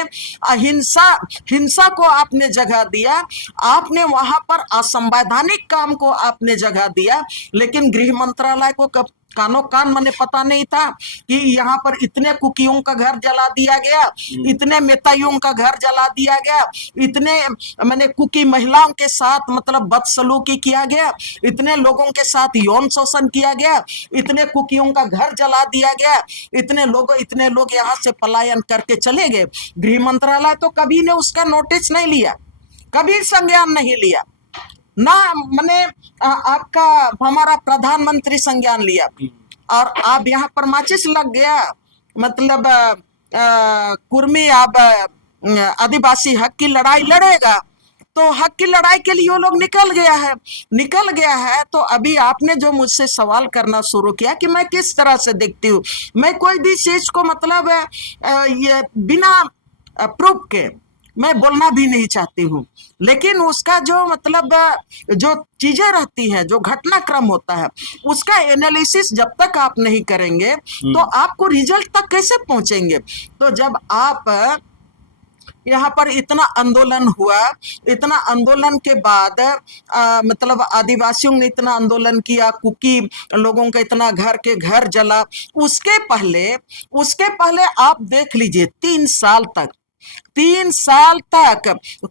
हिंसा को आपने जगह दिया, आपने वहां पर असंवैधानिक काम को आपने जगह दिया। लेकिन गृह मंत्रालय को कब कानो कान मैंने पता नहीं था कि यहाँ पर इतने कुकियों का घर जला दिया गया, इतने मेताइयों का घर जला दिया गया, इतने मैंने कुकी महिलाओं के साथ मतलब बदसलूकी किया गया, इतने लोगों के साथ यौन शोषण किया गया, इतने कुकियों का घर जला दिया गया, इतने लोग यहाँ से पलायन करके चले गए। गृह मंत्रालय तो कभी ने उसका नोटिस नहीं लिया, कभी संज्ञान नहीं लिया ना, मैंने आपका हमारा प्रधानमंत्री संज्ञान लिया, और आप यहाँ पर माचिस लग गया। मतलब कुर्मी अब आदिवासी हक की लड़ाई लड़ेगा, तो हक की लड़ाई के लिए वो लोग निकल गया है। तो अभी आपने जो मुझसे सवाल करना शुरू किया कि मैं किस तरह से देखती हूँ, मैं कोई भी चीज को मतलब ये बिना प्रूफ के मैं बोलना भी नहीं चाहती हूँ, लेकिन उसका जो मतलब जो चीजें रहती हैं, जो घटनाक्रम होता है, उसका एनालिसिस जब तक आप नहीं करेंगे तो आपको रिजल्ट तक कैसे पहुंचेंगे। तो जब आप यहाँ पर इतना आंदोलन हुआ, इतना आंदोलन के बाद मतलब आदिवासियों ने इतना आंदोलन किया, कुकी लोगों का इतना घर के घर जला, उसके पहले आप देख लीजिए 3 साल तक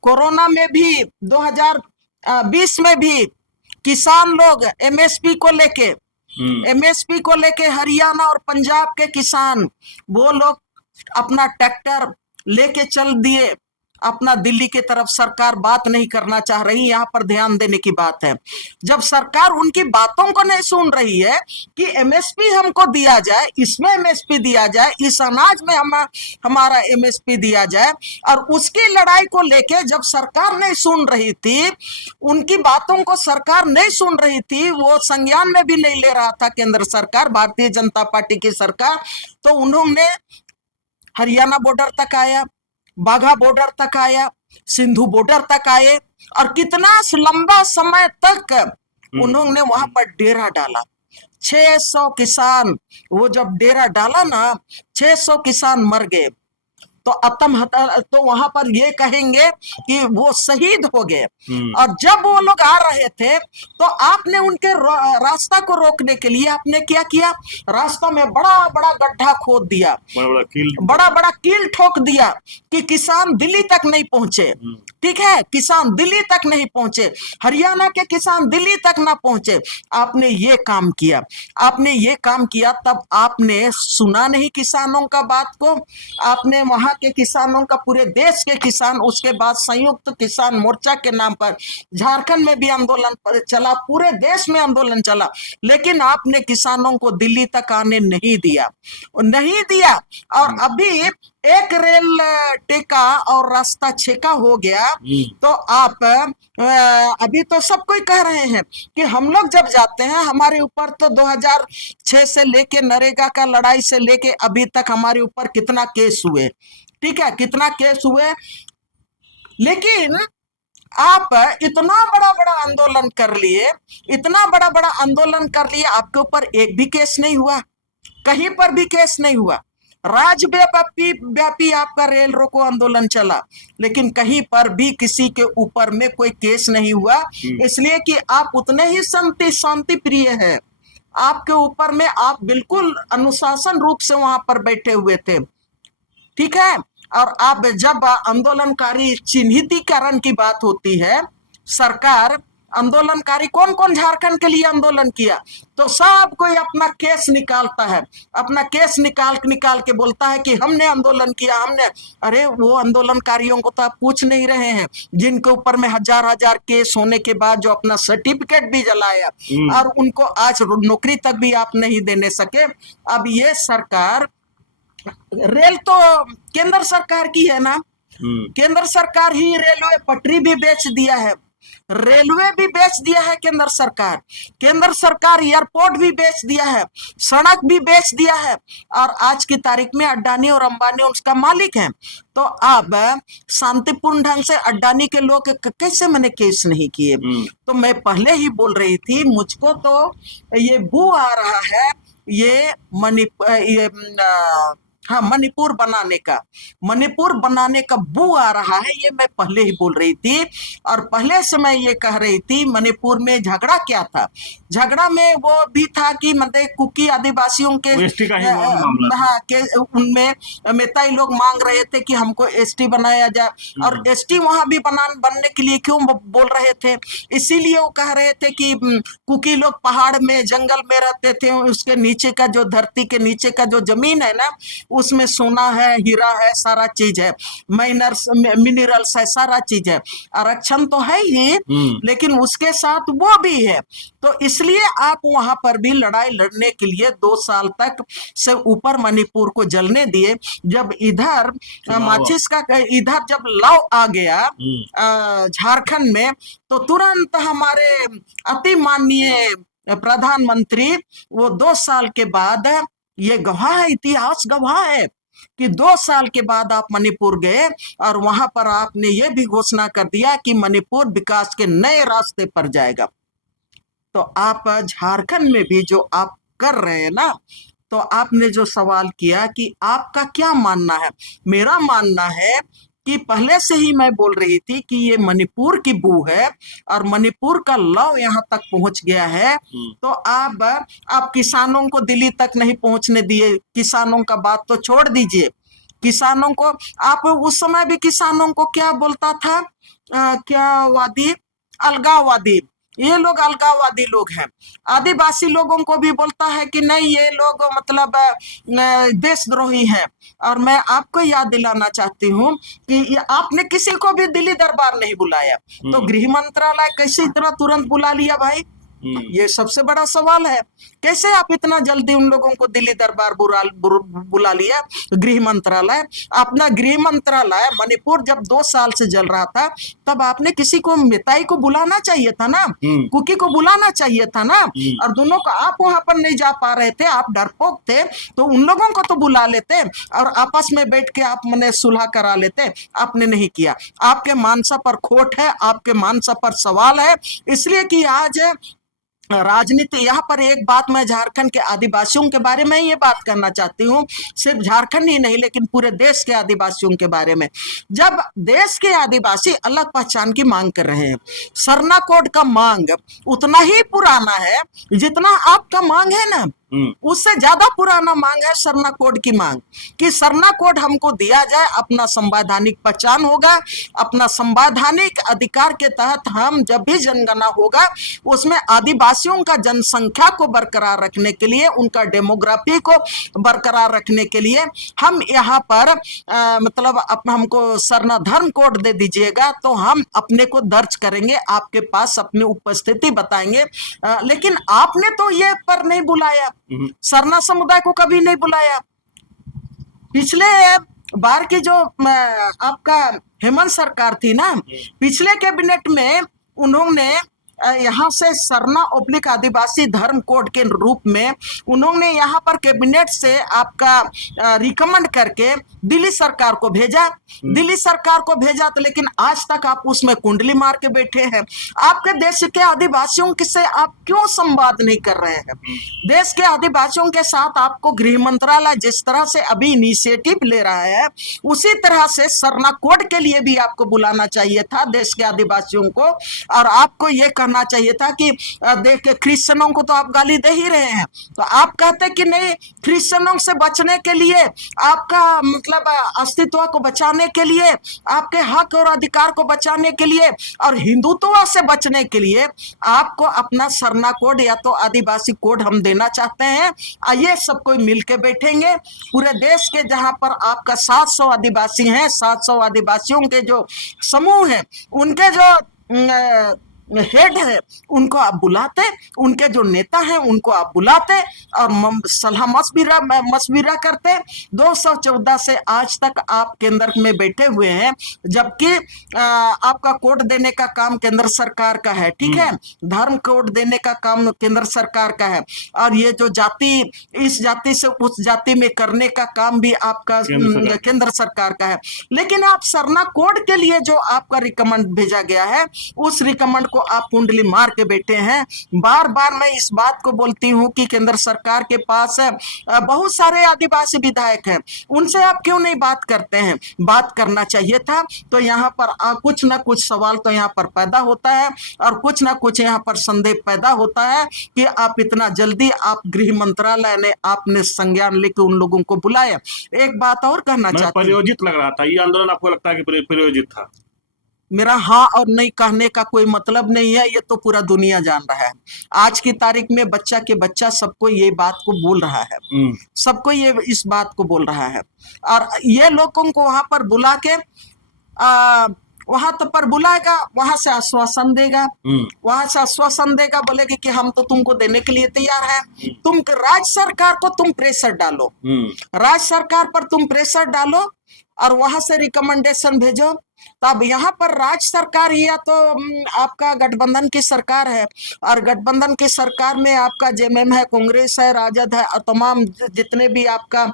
कोरोना में भी 2020 में भी किसान लोग एमएसपी को लेके हरियाणा और पंजाब के किसान वो लोग अपना ट्रैक्टर लेके चल दिए अपना दिल्ली की तरफ। सरकार बात नहीं करना चाह रही, यहाँ पर ध्यान देने की बात है। जब सरकार उनकी बातों को नहीं सुन रही है कि एमएसपी हमको दिया जाए, इसमें एमएसपी दिया जाए, इस अनाज में हमारा एमएसपी दिया जाए, और उसकी लड़ाई को लेके जब सरकार नहीं सुन रही थी, उनकी बातों को सरकार नहीं सुन रही थी, वो संज्ञान में भी नहीं ले रहा था केंद्र सरकार, भारतीय जनता पार्टी की सरकार, तो उन्होंने हरियाणा बॉर्डर तक आया, बाघा बॉर्डर तक आया, सिंधु बॉर्डर तक आए, और कितना लंबा समय तक उन्होंने वहां पर डेरा डाला। 600 किसान, वो जब डेरा डाला ना 600 किसान मर गए। तो तो वहां पर ये कहेंगे कि वो शहीद हो गए। और जब वो लोग आ रहे थे तो आपने उनके रास्ता को रोकने के लिए आपने क्या किया, रास्ता में बड़ा बड़ा गड्ढा खोद दिया, बड़ा बड़ा कील ठोक दिया कि किसान दिल्ली तक नहीं पहुंचे। ठीक है, किसान दिल्ली तक नहीं पहुंचे, हरियाणा के किसान दिल्ली तक ना पहुंचे। आपने ये काम किया, आपने ये काम किया, तब आपने सुना नहीं किसानों का बात को। आपने वहां के किसानों का, पूरे देश के किसान, उसके बाद संयुक्त किसान मोर्चा के नाम पर झारखंड में भी आंदोलन चला, पूरे देश में आंदोलन चला, लेकिन आपने किसानों को दिल्ली तक आने नहीं दिया, नहीं दिया। और अभी एक रेल टेका और रास्ता छेका हो गया तो आप अभी तो सब कोई कह रहे हैं कि हम लोग जब जाते हैं, हमारे ऊपर तो 2006 से लेके नरेगा का लड़ाई से लेके अभी तक हमारे ऊपर कितना केस हुए, ठीक है, कितना केस हुए, लेकिन आप इतना बड़ा बड़ा आंदोलन कर लिए, इतना बड़ा बड़ा आंदोलन कर लिए, आपके ऊपर एक भी केस नहीं हुआ, कहीं पर भी केस नहीं हुआ। राज्यव्यापी आपका रेल रोको आंदोलन चला, लेकिन कहीं पर भी किसी के ऊपर में कोई केस नहीं हुआ, इसलिए कि आप उतने ही शांति प्रिय है। आपके ऊपर में आप बिल्कुल अनुशासन रूप से वहां पर बैठे हुए थे, ठीक है। और आप जब आंदोलनकारी चिन्हितीकरण की बात होती है, सरकार आंदोलनकारी कौन कौन झारखंड के लिए आंदोलन किया, तो सब कोई अपना केस निकालता है, अपना केस निकाल के बोलता है कि हमने आंदोलन किया, हमने। अरे वो आंदोलनकारियों को तो आप पूछ नहीं रहे हैं, जिनके ऊपर में हजार हजार केस होने के बाद जो अपना सर्टिफिकेट भी जलाया और उनको आज नौकरी तक भी आप नहीं देने सके। अब ये सरकार, रेल तो केंद्र सरकार की है ना, केंद्र सरकार ही रेलवे पटरी भी बेच दिया है, रेलवे भी बेच दिया है केंद्र सरकार एयरपोर्ट भी बेच दिया है, सड़क भी बेच दिया है, और आज की तारीख में अडानी और अंबानी उसका मालिक है। तो अब शांतिपूर्ण ढंग से अडानी के लोग कैसे मैंने केस नहीं किए। तो मैं पहले ही बोल रही थी, मुझको तो ये बू आ रहा है, ये मणिपुर बनाने का बू आ रहा है, ये मैं पहले ही बोल रही थी। और पहले से मैं ये कह रही थी, मणिपुर में झगड़ा क्या था, झगड़ा में वो भी था कि मतलब कुकी आदिवासियों के उनमें मेताई लोग मांग रहे थे कि हमको एसटी बनाया जाए, और एसटी वहां भी बनने के लिए क्यों बोल रहे थे, इसीलिए वो कह रहे थे कि कुकी लोग पहाड़ में जंगल में रहते थे, उसके नीचे का जो धरती के नीचे का जो जमीन है ना, उसमें सोना है, हीरा है, सारा चीज है, मिनरल्स है, सारा चीज है, आरक्षण तो है ही, लेकिन उसके साथ वो भी है। तो इसलिए आप वहां पर भी लड़ाई लड़ने के लिए 2 साल तक से ऊपर मणिपुर को जलने दिए। जब इधर माचिस का इधर जब लौ आ गया झारखंड में, तो तुरंत हमारे अति माननीय प्रधानमंत्री वो 2 साल के बाद, ये गवाह है, इतिहास गवाह है कि 2 साल के बाद आप मणिपुर गए और वहां पर आपने ये भी घोषणा कर दिया कि मणिपुर विकास के नए रास्ते पर जाएगा। तो आप झारखंड में भी जो आप कर रहे हैं ना, तो आपने जो सवाल किया कि आपका क्या मानना है, मेरा मानना है कि पहले से ही मैं बोल रही थी कि ये मणिपुर की बू है और मणिपुर का लव यहाँ तक पहुंच गया है। तो आप किसानों को दिल्ली तक नहीं पहुंचने दिए, किसानों का बात तो छोड़ दीजिए, किसानों को आप उस समय भी किसानों को क्या बोलता था, क्या वादी, अलगाववादी, ये लोग अलगाववादी लोग हैं। आदिवासी लोगों को भी बोलता है कि नहीं, ये लोग मतलब देशद्रोही हैं। और मैं आपको याद दिलाना चाहती हूँ कि आपने किसी को भी दिल्ली दरबार नहीं बुलाया, तो गृह मंत्रालय कैसे इतना तुरंत बुला लिया भाई, ये सबसे बड़ा सवाल है। कैसे आप इतना जल्दी उन लोगों को दिल्ली दरबार बुला लिया। गृह मंत्रालय, अपना गृह मंत्रालय मणिपुर जब 2 साल से जल रहा था, तब आपने किसी को, मेताई को बुलाना चाहिए था ना, कुकी को बुलाना चाहिए था ना, और दोनों को आप वहां पर नहीं जा पा रहे थे, आप डरपोक थे, तो उन लोगों को तो बुला लेते और आपस में बैठ के आप मैंने सुलह करा लेते। आपने नहीं किया, आपके मानसा पर खोट है, आपके मानसा पर सवाल है, इसलिए कि आज राजनीति, यहाँ पर एक बात मैं झारखंड के आदिवासियों के बारे में ये बात करना चाहती हूँ, सिर्फ झारखंड ही नहीं लेकिन पूरे देश के आदिवासियों के बारे में। जब देश के आदिवासी अलग पहचान की मांग कर रहे हैं, सरना कोड का मांग उतना ही पुराना है जितना आपका मांग है ना, उससे ज्यादा पुराना मांग है सरना कोड की मांग, कि सरना कोड हमको दिया जाए, अपना संवैधानिक पहचान होगा, अपना संवैधानिक अधिकार के तहत हम जब भी जनगणना होगा उसमें आदिवासियों का जनसंख्या को बरकरार रखने के लिए, उनका डेमोग्राफी को बरकरार रखने के लिए हम यहाँ पर मतलब हमको सरना धर्म कोड दे दीजिएगा तो हम अपने को दर्ज करेंगे, आपके पास अपनी उपस्थिति बताएंगे। लेकिन आपने तो ये पर नहीं बुलाया, सरना समुदाय को कभी नहीं बुलाया। पिछले बार की जो आपका हेमंत सरकार थी ना, पिछले कैबिनेट में उन्होंने यहाँ से सरना ओब्लिक आदिवासी धर्म कोड के रूप में उन्होंने यहाँ पर कैबिनेट से आपका रिकमेंड करके दिल्ली सरकार को भेजा, दिल्ली सरकार को भेजा तो लेकिन आज तक आप उसमें कुंडली मार के बैठे हैं। आपके देश के आदिवासियों से आप क्यों संवाद नहीं कर रहे हैं? देश के आदिवासियों के साथ आपको गृह मंत्रालय जिस तरह से अभी इनिशिएटिव ले रहा है, उसी तरह से सरना कोड के लिए भी आपको बुलाना चाहिए था देश के आदिवासियों को, और आपको ये कहना चाहिए था कि देख क्रिश्चियनों को तो आप गाली दे ही रहे हैं, तो आप कहते कि नहीं, क्रिश्चियनों से बचने के लिए, आपका मतलब अस्तित्व को बचाने के लिए, आपके हक और अधिकार को बचाने के लिए और हिंदुत्व से बचने के लिए आपको अपना सरना कोड या तो आदिवासी कोड हम देना चाहते हैं। आइए सब कोई मिलके बैठेंगे, पूरे देश के जहां पर आपका 700 आदिवासी हैं, 700 आदिवासियों के जो समूह हैं, उनके जो हेड है उनको आप बुलाते, उनके जो नेता हैं उनको आप बुलाते और सलाह मशविरा करते। 214 से आज तक आप केंद्र में बैठे हुए हैं, जबकि आपका कोड देने का काम केंद्र सरकार का है, ठीक है, धर्म कोड देने का काम केंद्र सरकार का है, और ये जो जाति, इस जाति से उस जाति में करने का काम भी आपका केंद्र सरकार का है। लेकिन आप सरना कोड के लिए जो आपका रिकमेंड भेजा गया है, उस रिकमेंड को आप कुंडली मार के बैठे हैं। बार बार मैं इस बात को बोलती हूं कि केंद्र सरकार के पास बहुत सारे आदिवासी विधायक हैं, उनसे आप क्यों नहीं बात करते हैं? बात करना चाहिए था। तो यहाँ पर कुछ ना कुछ सवाल तो यहाँ पर पैदा होता है और कुछ ना कुछ यहाँ पर संदेह पैदा होता है कि आप इतना जल्दी आप गृह मंत्रालय ने आपने संज्ञान लेके उन लोगों को बुलाया। एक बात और कहना चाहती हूँ, प्रयोजित लग रहा था ये आंदोलन, आपको लगता है कि प्रयोजित था? मेरा हाँ और नहीं कहने का कोई मतलब नहीं है, ये तो पूरा दुनिया जान रहा है। आज की तारीख में बच्चा के बच्चा सबको ये बात को बोल रहा है, सबको ये इस बात को बोल रहा है, और ये लोगों को वहां पर बुला के वहां तो पर बुलाएगा, वहां से आश्वासन देगा, वहां से आश्वासन देगा, बोलेगी कि हम तो तुमको देने के लिए तैयार हैं। तुम राज्य सरकार को तुम प्रेशर डालो, राज्य सरकार पर तुम प्रेशर डालो और वहां से रिकमेंडेशन भेजो। तब यहाँ पर राज्य सरकार या तो आपका गठबंधन की सरकार है, और गठबंधन की सरकार में आपका जेएमएम है, कांग्रेस है, राजद है, और तमाम जितने भी आपका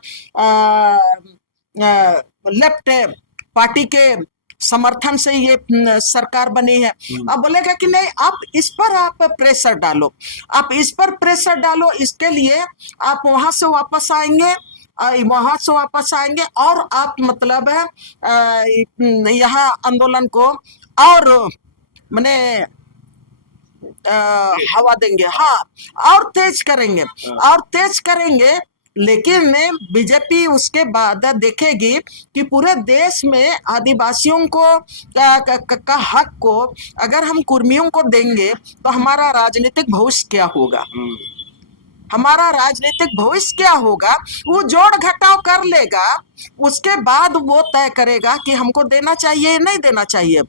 लेफ्ट पार्टी के समर्थन से ये सरकार बनी है। अब बोलेगा कि नहीं, आप इस पर आप प्रेशर डालो, आप इस पर प्रेशर डालो, इसके लिए आप वहां से वापस आएंगे, वहां से वापस आएंगे और आप मतलब है यहाँ आंदोलन को और माने हवा देंगे, हाँ, और तेज करेंगे, और तेज करेंगे। लेकिन बीजेपी उसके बाद देखेगी कि पूरे देश में आदिवासियों को का हक को अगर हम कुर्मियों को देंगे तो हमारा राजनीतिक भविष्य क्या होगा, हमारा राजनीतिक भविष्य क्या होगा। वो जोड़ घटाव कर लेगा, उसके बाद वो तय करेगा कि हमको देना चाहिए नहीं देना चाहिए।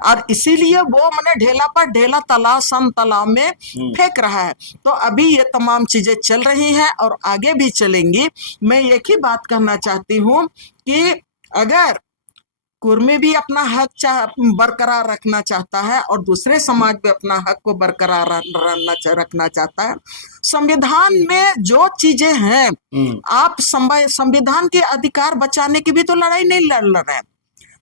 और इसीलिए वो मैंने ढेला पर ढेला, तालाब सन तालाब में फेंक रहा है। तो अभी ये तमाम चीजें चल रही हैं और आगे भी चलेंगी। मैं एक ही बात कहना चाहती हूँ कि अगर कुर्मी भी अपना हक बरकरार रखना चाहता है और दूसरे समाज भी अपना हक को बरकरार रखना चाहता है, संविधान में जो चीजें हैं, आप संविधान के अधिकार बचाने की भी तो लड़ाई नहीं लड़ रहे हैं।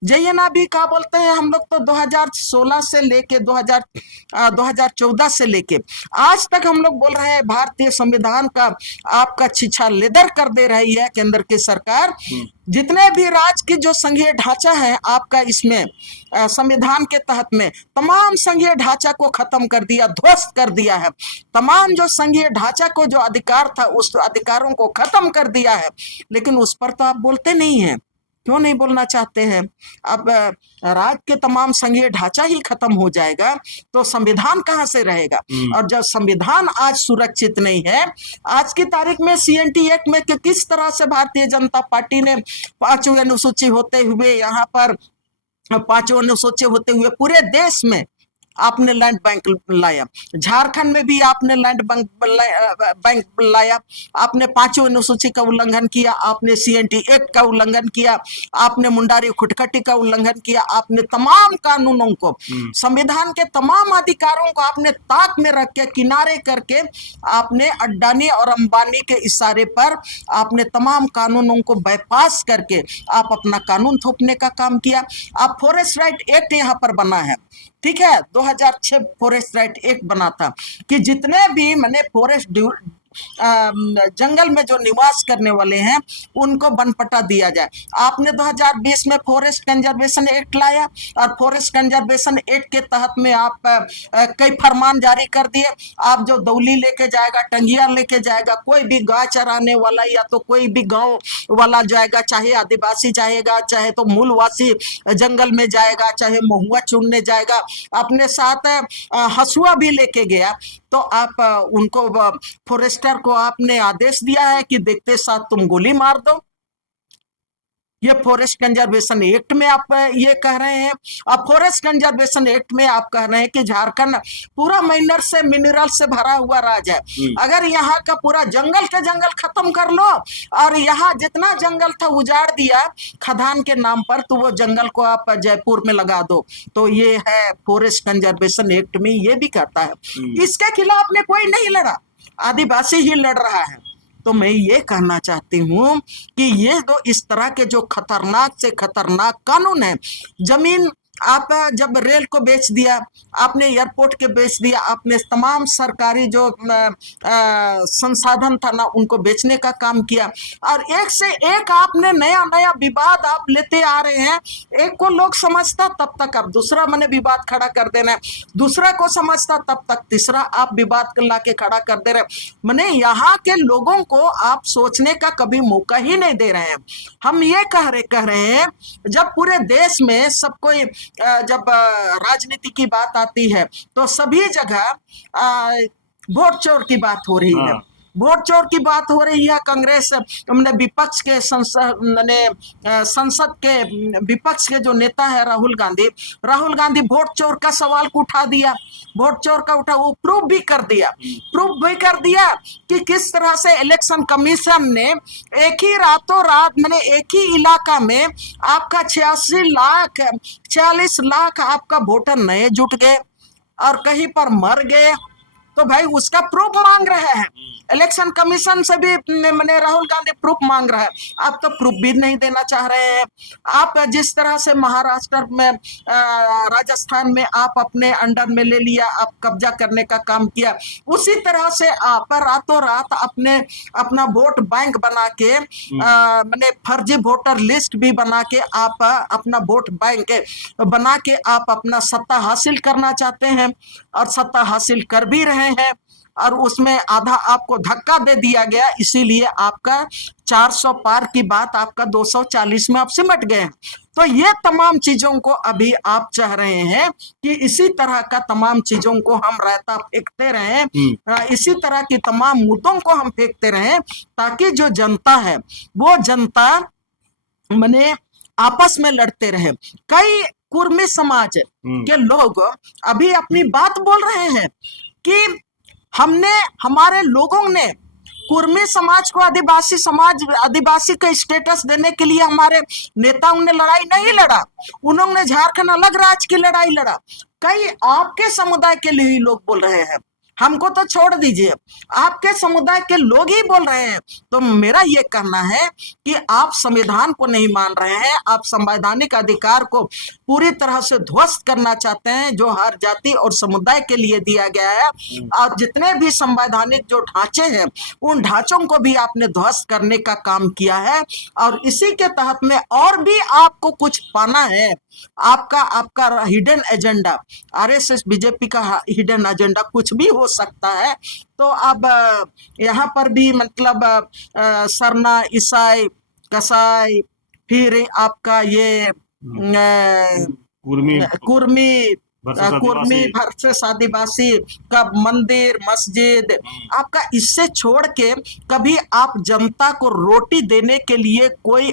जयना भी क्या बोलते हैं, हम लोग तो 2016 से लेके 2014 से लेके आज तक हम लोग बोल रहे हैं भारतीय संविधान का आपका छीछा लेदर कर दे रही है केंद्र की सरकार। जितने भी राज्य की जो संघीय ढांचा है आपका इसमें संविधान के तहत में तमाम संघीय ढांचा को खत्म कर दिया, ध्वस्त कर दिया है। तमाम जो संघीय ढांचा को जो अधिकार था उस अधिकारों को खत्म कर दिया है, लेकिन उस पर तो आप बोलते नहीं हैं। क्यों नहीं बोलना चाहते हैं? अब राज्य के तमाम संघीय ढांचा ही खत्म हो जाएगा तो संविधान कहां से रहेगा? और जब संविधान आज सुरक्षित नहीं है, आज की तारीख में CNT एक्ट में किस तरह से भारतीय जनता पार्टी ने 5वीं अनुसूची होते हुए यहाँ पर 5वीं अनुसूची होते हुए पूरे देश में आपने लैंड बैंक लाया, झारखंड में भी आपने लैंड बैंक लाया, आपने 5वीं अनुसूची का उल्लंघन किया, आपने CNT एक्ट का उल्लंघन किया, आपने मुंडारी खुटखटी का उल्लंघन किया, आपने तमाम कानूनों को, संविधान के तमाम अधिकारों को आपने ताक में रख के किनारे करके आपने अडानी और अंबानी के इशारे पर आपने तमाम कानूनों को बाईपास करके आप अपना कानून थोपने का काम किया। आप फॉरेस्ट राइट एक्ट यहाँ पर बना है, ठीक है, 2006 फॉरेस्ट राइट एक्ट बना था कि जितने भी मैंने फॉरेस्ट जंगल में जो निवास करने वाले हैं उनको बनपटा दिया जाए। आपने 2020 में फॉरेस्ट कंजर्वेशन एक्ट लाया और फॉरेस्ट कंजर्वेशन एक्ट के तहत में आप कई फरमान जारी कर दिए। आप जो दौली लेके जाएगा, टंगिया लेके जाएगा, कोई भी गाय चराने वाला या तो कोई भी गांव वाला जाएगा, चाहे आदिवासी जाएगा, चाहे तो मूलवासी जंगल में जाएगा, चाहे महुआ चुनने जाएगा, अपने साथ हसुआ भी लेके गया, तो आप उनको फॉरेस्टर को आपने आदेश दिया है कि देखते साथ तुम गोली मार दो। ये फॉरेस्ट कंजर्वेशन एक्ट में आप ये कह रहे हैं। अब फॉरेस्ट कंजर्वेशन एक्ट में आप कह रहे हैं कि झारखंड पूरा माइनर से मिनरल से भरा हुआ राज्य है, अगर यहाँ का पूरा जंगल के जंगल खत्म कर लो और यहाँ जितना जंगल था उजाड़ दिया खदान के नाम पर, तो वो जंगल को आप जयपुर में लगा दो, तो ये है फॉरेस्ट कंजर्वेशन एक्ट में ये भी कहता है। इसके खिलाफ में कोई नहीं लड़ा, आदिवासी ही लड़ रहा है। तो मैं ये कहना चाहती हूँ कि ये दो इस तरह के जो खतरनाक से खतरनाक कानून है, जमीन आप जब रेल को बेच दिया, आपने एयरपोर्ट के बेच दिया, आपने तमाम सरकारी जो संसाधन था ना उनको बेचने का काम किया, और एक से एक आपने नया नया विवाद आप लेते आ रहे हैं। एक को लोग समझता तब तक आप दूसरा मैंने विवाद खड़ा कर देना, दूसरा को समझता तब तक तीसरा आप विवाद ला के खड़ा कर दे रहे। मैंने यहाँ के लोगों को आप सोचने का कभी मौका ही नहीं दे रहे हैं। हम ये कह रहे हैं जब पूरे देश में सब कोई जब राजनीति की बात आती है तो सभी जगह वोट चोर की बात हो रही है, वोट चोर की बात हो रही है। कांग्रेस हमने विपक्ष के संसद के विपक्ष के जो नेता है राहुल गांधी वोट चोर का सवाल को उठा दिया, वोट चोर का उठा, वो प्रूव भी कर दिया कि किस तरह से इलेक्शन कमीशन ने एक ही रातों रात मैंने एक ही इलाका में आपका 46 लाख आपका वोटर नए जुट गए और कहीं पर मर गए। तो भाई उसका प्रूफ मांग रहे हैं, इलेक्शन कमीशन से भी मैंने राहुल गांधी प्रूफ मांग रहा है, आप तो प्रूफ भी नहीं देना चाह रहे हैं। आप जिस तरह से महाराष्ट्र में राजस्थान में आप अपने अंडर में ले लिया, आप कब्जा करने का काम किया, उसी तरह से आप रातों रात अपना वोट बैंक बना के मैंने फर्जी वोटर लिस्ट भी बना के आप अपना वोट बैंक बना के आप अपना सत्ता हासिल करना चाहते हैं और सत्ता हासिल कर भी रहे हैं, और उसमें आधा आपको धक्का दे दिया गया, इसीलिए आपका 400 पार की बात आपका 240 में आप सिमट गए। तो ये तमाम चीजों को अभी आप चाह रहे हैं कि इसी तरह का तमाम चीजों को हम रायता फेंकते रहें, इसी तरह की तमाम मुद्दों को हम फेंकते रहें, ताकि जो जनता है वो जनता माने आपस में लड़ते रहे। कई कुर्मी समाज के लोग अभी अपनी बात बोल रहे हैं कि हमारे लोगों ने कुर्मी समाज को आदिवासी का स्टेटस देने के लिए हमारे नेताओं ने लड़ाई नहीं लड़ा, उन्होंने झारखंड अलग राज्य की लड़ाई लड़ा। कई आपके समुदाय के लिए ही लोग बोल रहे हैं, हमको तो छोड़ दीजिए, आपके समुदाय के लोग ही बोल रहे हैं। तो मेरा ये कहना है कि आप संविधान को नहीं मान रहे हैं, आप संवैधानिक अधिकार को पूरी तरह से ध्वस्त करना चाहते हैं जो हर जाति और समुदाय के लिए दिया गया है। और जितने भी संवैधानिक जो ढांचे हैं उन ढांचों को भी आपने ध्वस्त करने का काम किया है। और इसी के तहत में और भी आपको कुछ पाना है, आपका हिडन एजेंडा, आरएसएस बीजेपी का हिडन एजेंडा कुछ भी हो सकता है। तो अब यहाँ पर भी मतलब सरना, ईसाई, कसाई, फिर आपका ये कुर्मी कुर्मी versus कुर्मी आदिवासी। वर्सेस आदिवासी का मंदिर मस्जिद, आपका इससे छोड़ के कभी आप जनता को रोटी देने के लिए कोई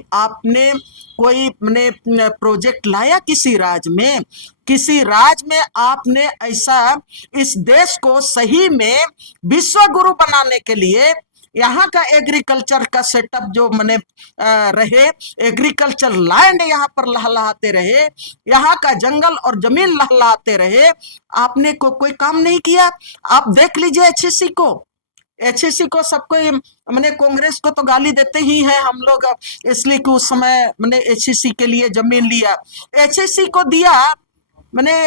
प्रोजेक्ट लाया किसी राज्य में आपने ऐसा इस देश को सही में विश्व गुरु बनाने के लिए यहाँ का एग्रीकल्चर का सेटअप जो मने रहे, एग्रीकल्चर लैंड यहाँ पर लहलहाते रहे, यहाँ का जंगल और जमीन लहलहाते रहे, आपने कोई काम नहीं किया। आप देख लीजिए एचईसी को सबको मैंने कांग्रेस को तो गाली देते ही हैं हम लोग, इसलिए कि उस समय मैंने एचईसी के लिए जमीन लिया, एचईसी को दिया। मैंने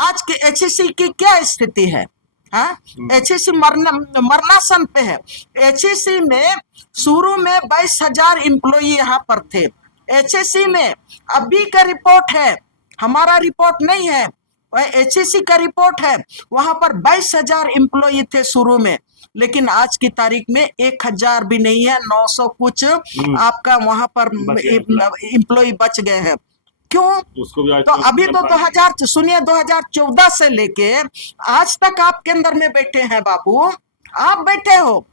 आज के एचईसी की क्या स्थिति है? हाँ, एचईसी मरनासन पे है। एचईसी में शुरू में 22,000 एम्प्लॉई यहाँ पर थे। एचईसी में अभी का रिपोर्ट है, हमारा रिपोर्ट नहीं है, एचईसी का रिपोर्ट है, वहां पर 22,000 एम्प्लॉई थे शुरू में, लेकिन आज की तारीख में 1,000 भी नहीं है, 900 कुछ आपका वहां पर एम्प्लॉई बच गए हैं। क्यों? उसको भी तो अभी तो 2014 से लेके आज तक आप केंद्र में बैठे हैं बाबू, आप बैठे हो,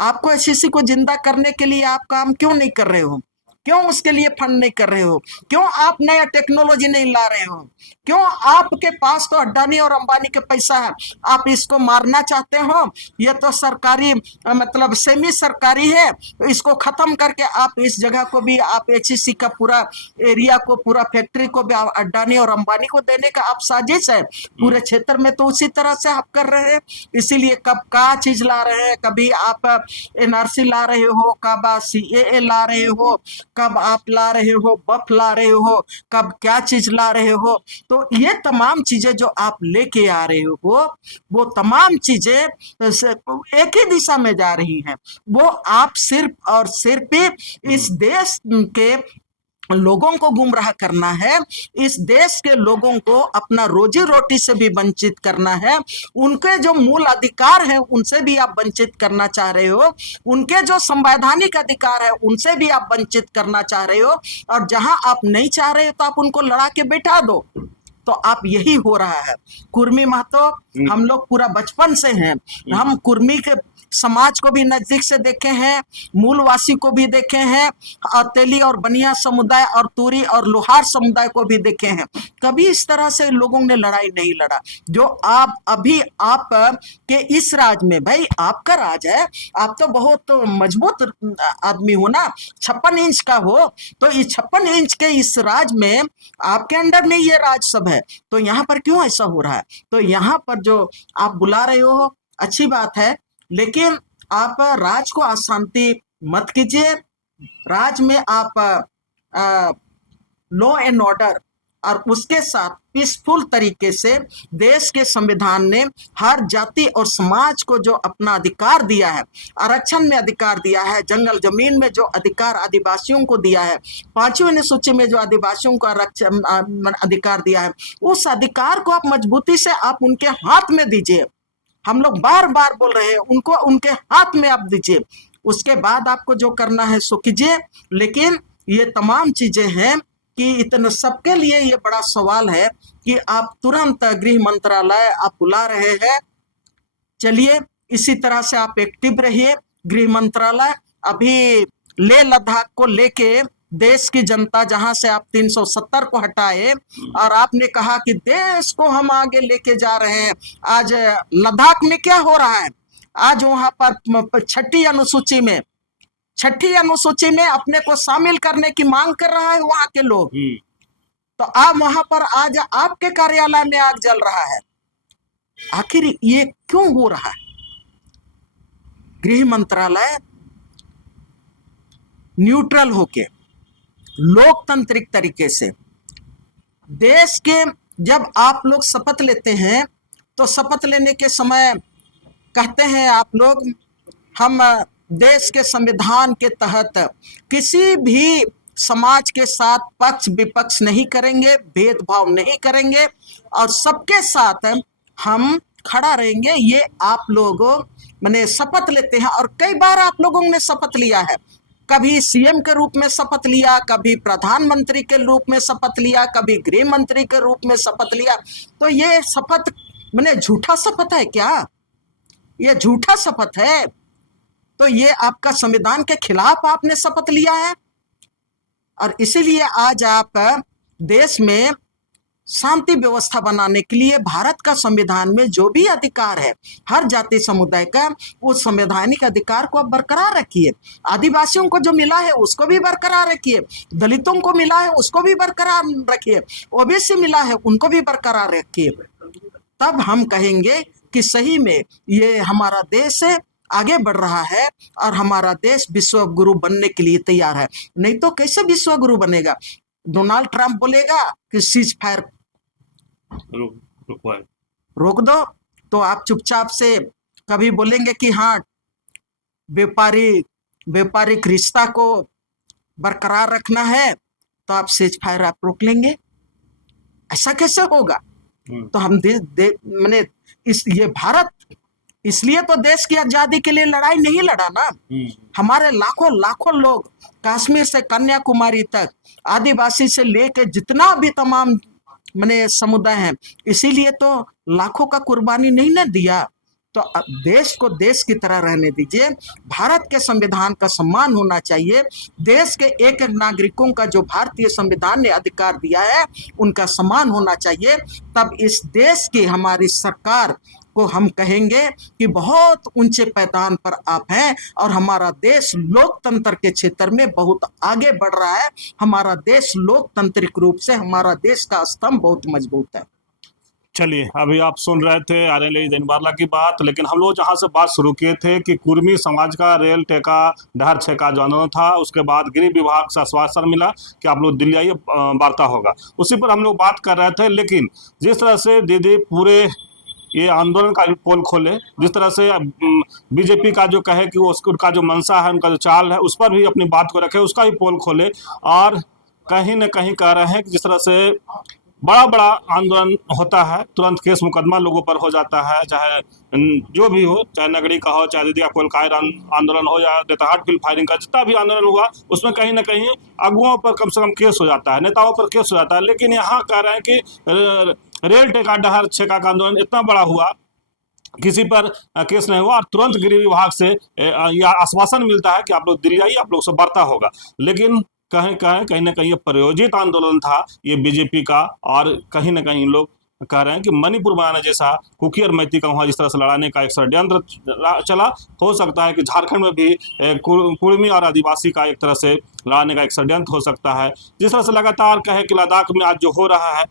आपको एचईसी को जिंदा करने के लिए आप काम क्यों नहीं कर रहे हो? क्यों उसके लिए फंड नहीं कर रहे हो? क्यों आप नया टेक्नोलॉजी नहीं ला रहे हो? क्यों आपके पास तो अडानी और अंबानी के पैसा है, आप इसको मारना चाहते हो? ये तो सरकारी मतलब सेमी सरकारी है, तो इसको खत्म करके आप इस जगह को भी आप एचईसी का पूरा एरिया को, पूरा फैक्ट्री को भी अडानी और अंबानी को देने का आप साजिश है पूरे क्षेत्र में, तो उसी तरह से आप कर रहे हैं। इसीलिए कब क्या चीज ला रहे हैं, कभी आप एनआरसी ला रहे हो, कब आप सीएए ला रहे हो, कब आप ला रहे हो बफ ला रहे हो, कब क्या चीज ला रहे हो। तो ये तमाम चीजें जो आप लेके आ रहे हो वो तमाम चीजें एक ही दिशा में जा रही हैं। वो आप सिर्फ और सिर्फ इस देश के लोगों को गुमराह करना है, इस देश के लोगों को अपना रोजी रोटी से भी वंचित करना है, उनके जो मूल अधिकार हैं उनसे भी आप वंचित करना चाह रहे हो, उनके जो संवैधानिक अधिकार है उनसे भी आप वंचित करना चाह रहे हो। और जहां आप नहीं चाह रहे हो तो आप उनको लड़ा के बैठा दो। तो आप यही हो रहा है। कुर्मी महतो हम लोग पूरा बचपन से हैं, हम कुर्मी के समाज को भी नजदीक से देखे हैं, मूलवासी को भी देखे हैं, और तेली और बनिया समुदाय और तूरी और लोहार समुदाय को भी देखे हैं। कभी इस तरह से लोगों ने लड़ाई नहीं लड़ा जो आप अभी आप के इस राज में। भाई आपका राज है, आप तो बहुत मजबूत आदमी हो ना, 56 इंच का हो, तो इस 56 इंच के इस राज में आपके अंडर में ये राज सब है, तो यहाँ पर क्यों ऐसा हो रहा है? तो यहाँ पर जो आप बुला रहे हो अच्छी बात है, लेकिन आप राज को अशांति मत कीजिए। राज में आप लॉ एंड ऑर्डर और उसके साथ पीसफुल तरीके से, देश के संविधान ने हर जाति और समाज को जो अपना अधिकार दिया है, आरक्षण में अधिकार दिया है, जंगल जमीन में जो अधिकार आदिवासियों को दिया है, 5वीं अनुसूची में जो आदिवासियों को आरक्षण अधिकार दिया है, उस अधिकार को आप मजबूती से आप उनके हाथ में दीजिए। हम लोग बार बार बोल रहे हैं, उनको उनके हाथ में आप दीजिए, उसके बाद आपको जो करना है सो कीजिए। लेकिन ये तमाम चीजें हैं कि इतने सबके लिए ये बड़ा सवाल है कि आप तुरंत गृह मंत्रालय आप बुला रहे हैं, चलिए इसी तरह से आप एक्टिव रहिए। गृह मंत्रालय अभी लेह लद्दाख को लेके देश की जनता, जहां से आप 370 को हटाए और आपने कहा कि देश को हम आगे लेके जा रहे हैं, आज लद्दाख में क्या हो रहा है? आज वहां पर छठी अनुसूची में अपने को शामिल करने की मांग कर रहा है वहां के लोग। तो आप वहां पर आज आपके कार्यालय में आग जल रहा है, आखिर ये क्यों हो रहा है? गृह मंत्रालय न्यूट्रल होके लोकतांत्रिक तरीके से देश के, जब आप लोग शपथ लेते हैं तो शपथ लेने के समय कहते हैं आप लोग, हम देश के संविधान के तहत किसी भी समाज के साथ पक्ष विपक्ष नहीं करेंगे, भेदभाव नहीं करेंगे और सबके साथ हम खड़ा रहेंगे। ये आप लोग मैंने शपथ लेते हैं और कई बार आप लोगों ने शपथ लिया है। कभी सीएम के रूप में शपथ लिया, कभी प्रधानमंत्री के रूप में शपथ लिया, कभी गृह मंत्री के रूप में शपथ लिया। तो ये शपथ मैंने झूठा शपथ है क्या? ये झूठा शपथ है। तो ये आपका संविधान के खिलाफ आपने शपथ लिया है। और इसीलिए आज आप देश में शांति व्यवस्था बनाने के लिए भारत का संविधान में जो भी अधिकार है हर जाति समुदाय का, उस संवैधानिक अधिकार को आप बरकरार रखिए। आदिवासियों को जो मिला है उसको भी बरकरार रखिए, दलितों को मिला है उसको भी बरकरार रखिए, ओबीसी मिला है उनको भी बरकरार रखिए। तब हम कहेंगे कि सही में ये हमारा देश है, आगे बढ़ रहा है और हमारा देश विश्व गुरु बनने के लिए तैयार है। नहीं तो कैसे विश्व गुरु बनेगा? डोनाल्ड ट्रंप बोलेगा कि सीज फायर रोक दो, तो आप चुपचाप से कभी बोलेंगे कि हाँ व्यापारिक रिश्ता को बरकरार रखना है, तो आप सीज फायर आप रोक लेंगे? ऐसा कैसे होगा? तो हम मैंने ये भारत इसलिए तो देश की आजादी के लिए लड़ाई नहीं लड़ा ना। हमारे लाखों लोग कश्मीर से कन्याकुमारी तक, आदिवासी से लेकर जितना भी तमाम मैंने समुदाय हैं, इसीलिए तो लाखों का कुर्बानी नहीं ना दिया। तो देश को देश की तरह रहने दीजिए। भारत के संविधान का सम्मान होना चाहिए। देश के एक एक नागरिकों का जो भारतीय संविधान ने अधिकार दिया है उनका सम्मान होना चाहिए। तब इस देश की हमारी सरकार को हम कहेंगे कि बहुत ऊंचे पैमाने पर आप हैं और हमारा देश लोकतंत्र के क्षेत्र में बहुत आगे बढ़ रहा है। हमारा देश लोकतांत्रिक रूप से, हमारा देश का स्तंभ बहुत मजबूत है। चलिए, अभी आप सुन रहे थे आर्यन लेडी दैनबारला की बात, लेकिन हम लोग जहाँ से बात शुरू किए थे कि कुर्मी समाज का रेल टेका डहर छेका जो आंदोलन था, उसके बाद गृह विभाग से आश्वासन मिला कि आप लोग दिल्ली आइए, वार्ता होगा। उसी पर हम लोग बात कर रहे थे। लेकिन जिस तरह से दीदी पूरे ये आंदोलन का पोल खोले, जिस तरह से बीजेपी का जो कहे कि उसका जो मंशा है, उनका जो चाल है, उस पर भी अपनी बात को रखे, उसका भी पोल खोले। और कहीं न कहीं कह रहे हैं कि जिस तरह से बड़ा आंदोलन होता है, तुरंत केस मुकदमा लोगों पर हो जाता है, चाहे जो भी हो, चाहे नगरी का हो, चाहे दीदी कोल कायर आंदोलन हो या नेताहाट फील्ड फायरिंग का जितना भी आंदोलन हुआ, उसमें कहीं ना कहीं अगुओं पर कम से कम केस हो जाता है, नेताओं पर केस हो जाता है। लेकिन यहाँ कह रहे हैं कि रेल टेका डहर छेका का आंदोलन इतना बड़ा हुआ, किसी पर केस नहीं हुआ और तुरंत गृह विभाग से यह आश्वासन मिलता है कि आप लोग दिल्ली आइए, आप लोग से वार्ता होगा। लेकिन कहीं ना कहीं ये प्रायोजित आंदोलन था ये बीजेपी का, और कहीं ना कहीं लोग कह रहे हैं कि मणिपुर बनाने जैसा कुकी और मैती का वहाँ जिस तरह से लड़ाने का एक षड्यंत्र चला, हो सकता है कि झारखंड में भी कुर्मी और आदिवासी का एक तरह से लड़ाने का एक षड्यंत्र हो सकता है। जिस तरह से लगातार कहे कि लद्दाख में आज जो हो रहा है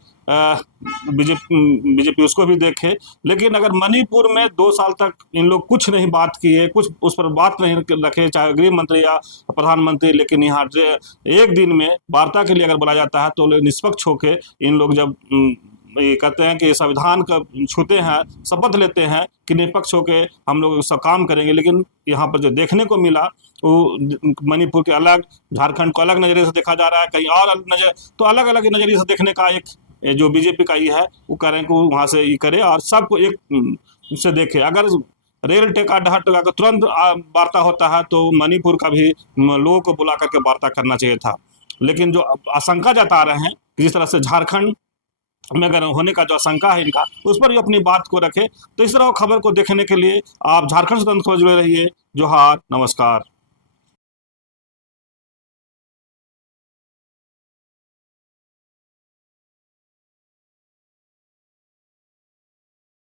बीजेपी उसको भी देखे। लेकिन अगर मणिपुर में 2 साल तक इन लोग कुछ नहीं बात किए, कुछ उस पर बात नहीं रखे, चाहे गृह मंत्री या प्रधानमंत्री, लेकिन यहाँ एक दिन में वार्ता के लिए अगर बुलाया जाता है तो लोग निष्पक्ष होके इन लोग जब ये कहते हैं कि संविधान का छूते हैं, शपथ लेते हैं कि निष्पक्ष होके हम लोग सब काम करेंगे। लेकिन यहाँ पर जो देखने को मिला वो मणिपुर के अलग, झारखंड को अलग नज़रिए से देखा जा रहा है, कहीं और नजर, तो अलग अलग नज़रिए से देखने का एक जो बीजेपी का ये है वो कह रहे हैं कि वो वहाँ से ये करे और सबको एक से देखे। अगर रेल टेका डहर टेका का तुरंत वार्ता होता है तो मणिपुर का भी लोगों को बुला करके वार्ता करना चाहिए था। लेकिन जो आशंका जता रहे हैं कि जिस तरह से झारखंड में अगर होने का जो आशंका है इनका, उस पर भी अपनी बात को रखे। तो इस तरह खबर को देखने के लिए आप झारखंड स्वतंत्र खबर जुड़े रहिए। जोहार, नमस्कार।